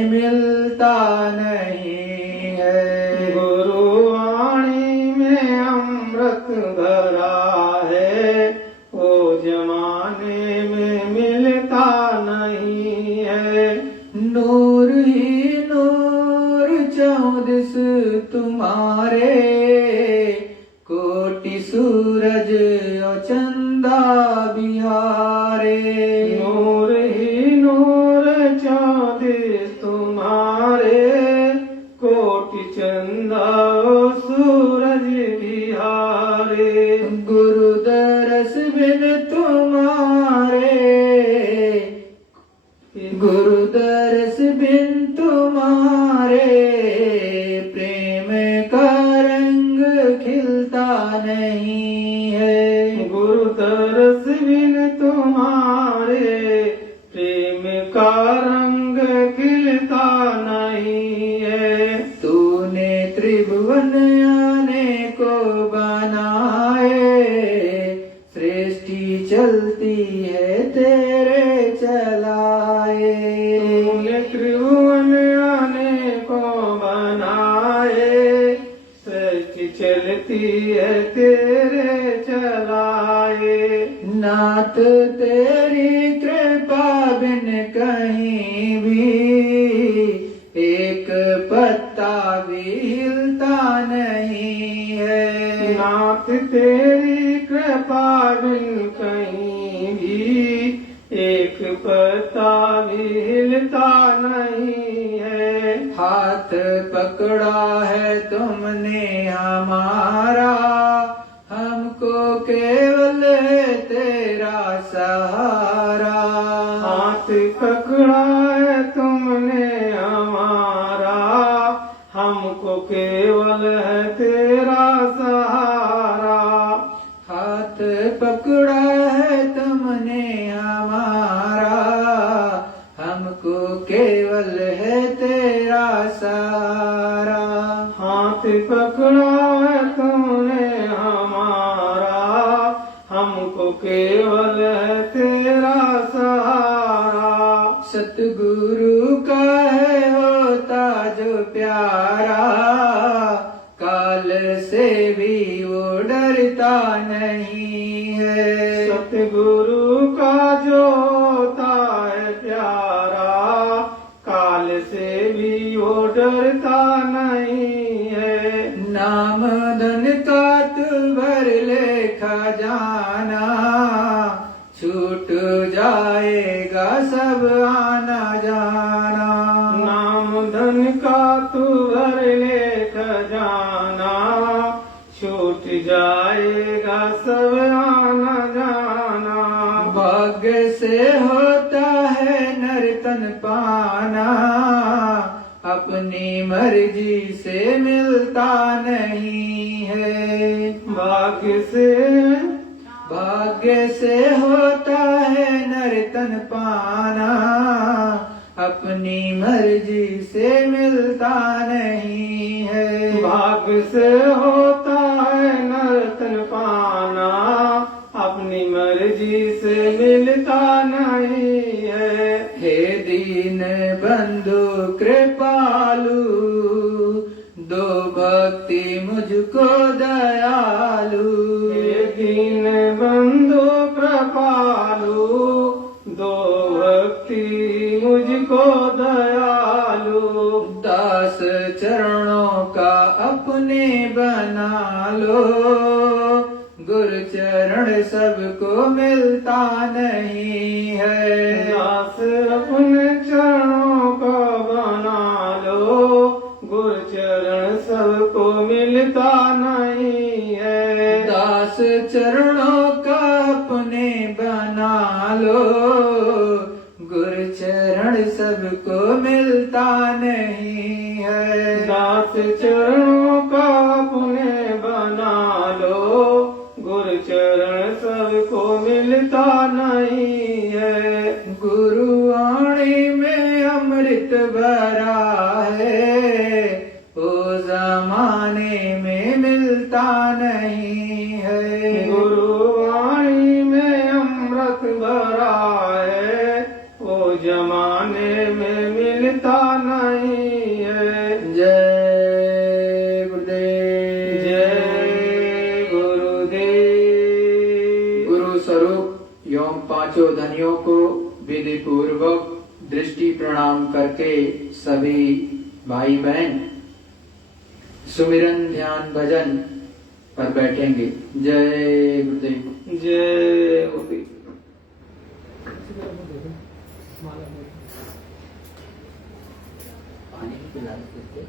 मिलता नहीं है। गुरुवाणी में अमृत भरा है, वो जमाने में मिलता नहीं है। नूर ही नूर चौदिस तुम्हारे, कोटि सूरज और चंदा बिहारे। नूर ही नूर चौदिस तुम्हारे, कोटि चंदा सूरज बिहारे। गुरु दरस बिन तुम्हारे, गुरु दरस बिन तुम्हारे, प्रेम का रंग खिलता नहीं है। गुरु दरस बिन तुम्हारे, प्रेम का रंग खिलता नहीं है। तूने त्रिभुवन आने को बनाए, सृष्टि चलती है तेरे चलाए। तूने त्रिभुवन आने को बनाए, सृष्टि चलती है तेरे चलाए। नाथ तेरी कृपा बिन कहीं भी एक पत्ता भी हिलता नहीं है। नाथ तेरी कृपा बिन कहीं भी एक पत्ता भी हिलता नहीं है। हाथ पकड़ा है तुमने हमारा, हमको केवल तेरा सहारा। हाथ पकड़ा है तुमने हमारा, हमको केवल है तेरा सहारा। हाथ पकड़ा है तुमने हमारा, हमको केवल है तेरा सहारा। हाथ पकड़ा है तुमने हमारा, हमको केवल है तेरा सहारा। सतगुरु का है होता जो प्यारा, काल से भी वो डरता नहीं है। सतगुरु का जो होता है प्यारा, काल से भी वो डरता नहीं है। नाम धन का तू भर ले खजाना, छूट जाएगा सब आना जाना। नाम धन का तू भर ले खजाना, छूट जाएगा सब आना जाना। भाग्य से होता है नर्तन पाना, अपनी मर्जी से मिलता नहीं है। भाग्य से होता है नर्तन पाना, अपनी मर्जी से मिलता नहीं है। भाग्य से होता है नर्तन पाना, अपनी मर्जी से मिलता नहीं है। हे दीन बंधु कृपालु, दो भक्ति मुझको दयालु। हे दीन बंधु कृपालु, दो भक्ति मुझको दयालु। दास चरणों का अपने बना लो, गुरु चरण सबको मिलता नहीं है। दास अपने चरणों का बना लो, गुरु चरण सबको मिलता नहीं है। दास चरणों का अपने बना लो, गुरु चरण सबको मिलता नहीं है। दास चरणों का अपने बना लो, गुरु चरण सबको मिलता नहीं है। गुरु वाणी में अमृत भरा है, ओ जमाने में मिलता नहीं है। गुरु वाणी में अमृत भरा है, वो जमाने में मिलता नहीं है। जय गुरुदेव। जय गुरुदेव। गुरु स्वरूप एवं पांचों धनियों को विधि पूर्वक दृष्टि प्रणाम करके सभी भाई बहन सुमिरन ध्यान भजन पर बैठेंगे। जय गुरुदेव। जय गुरुदेव। पानी पिला देते।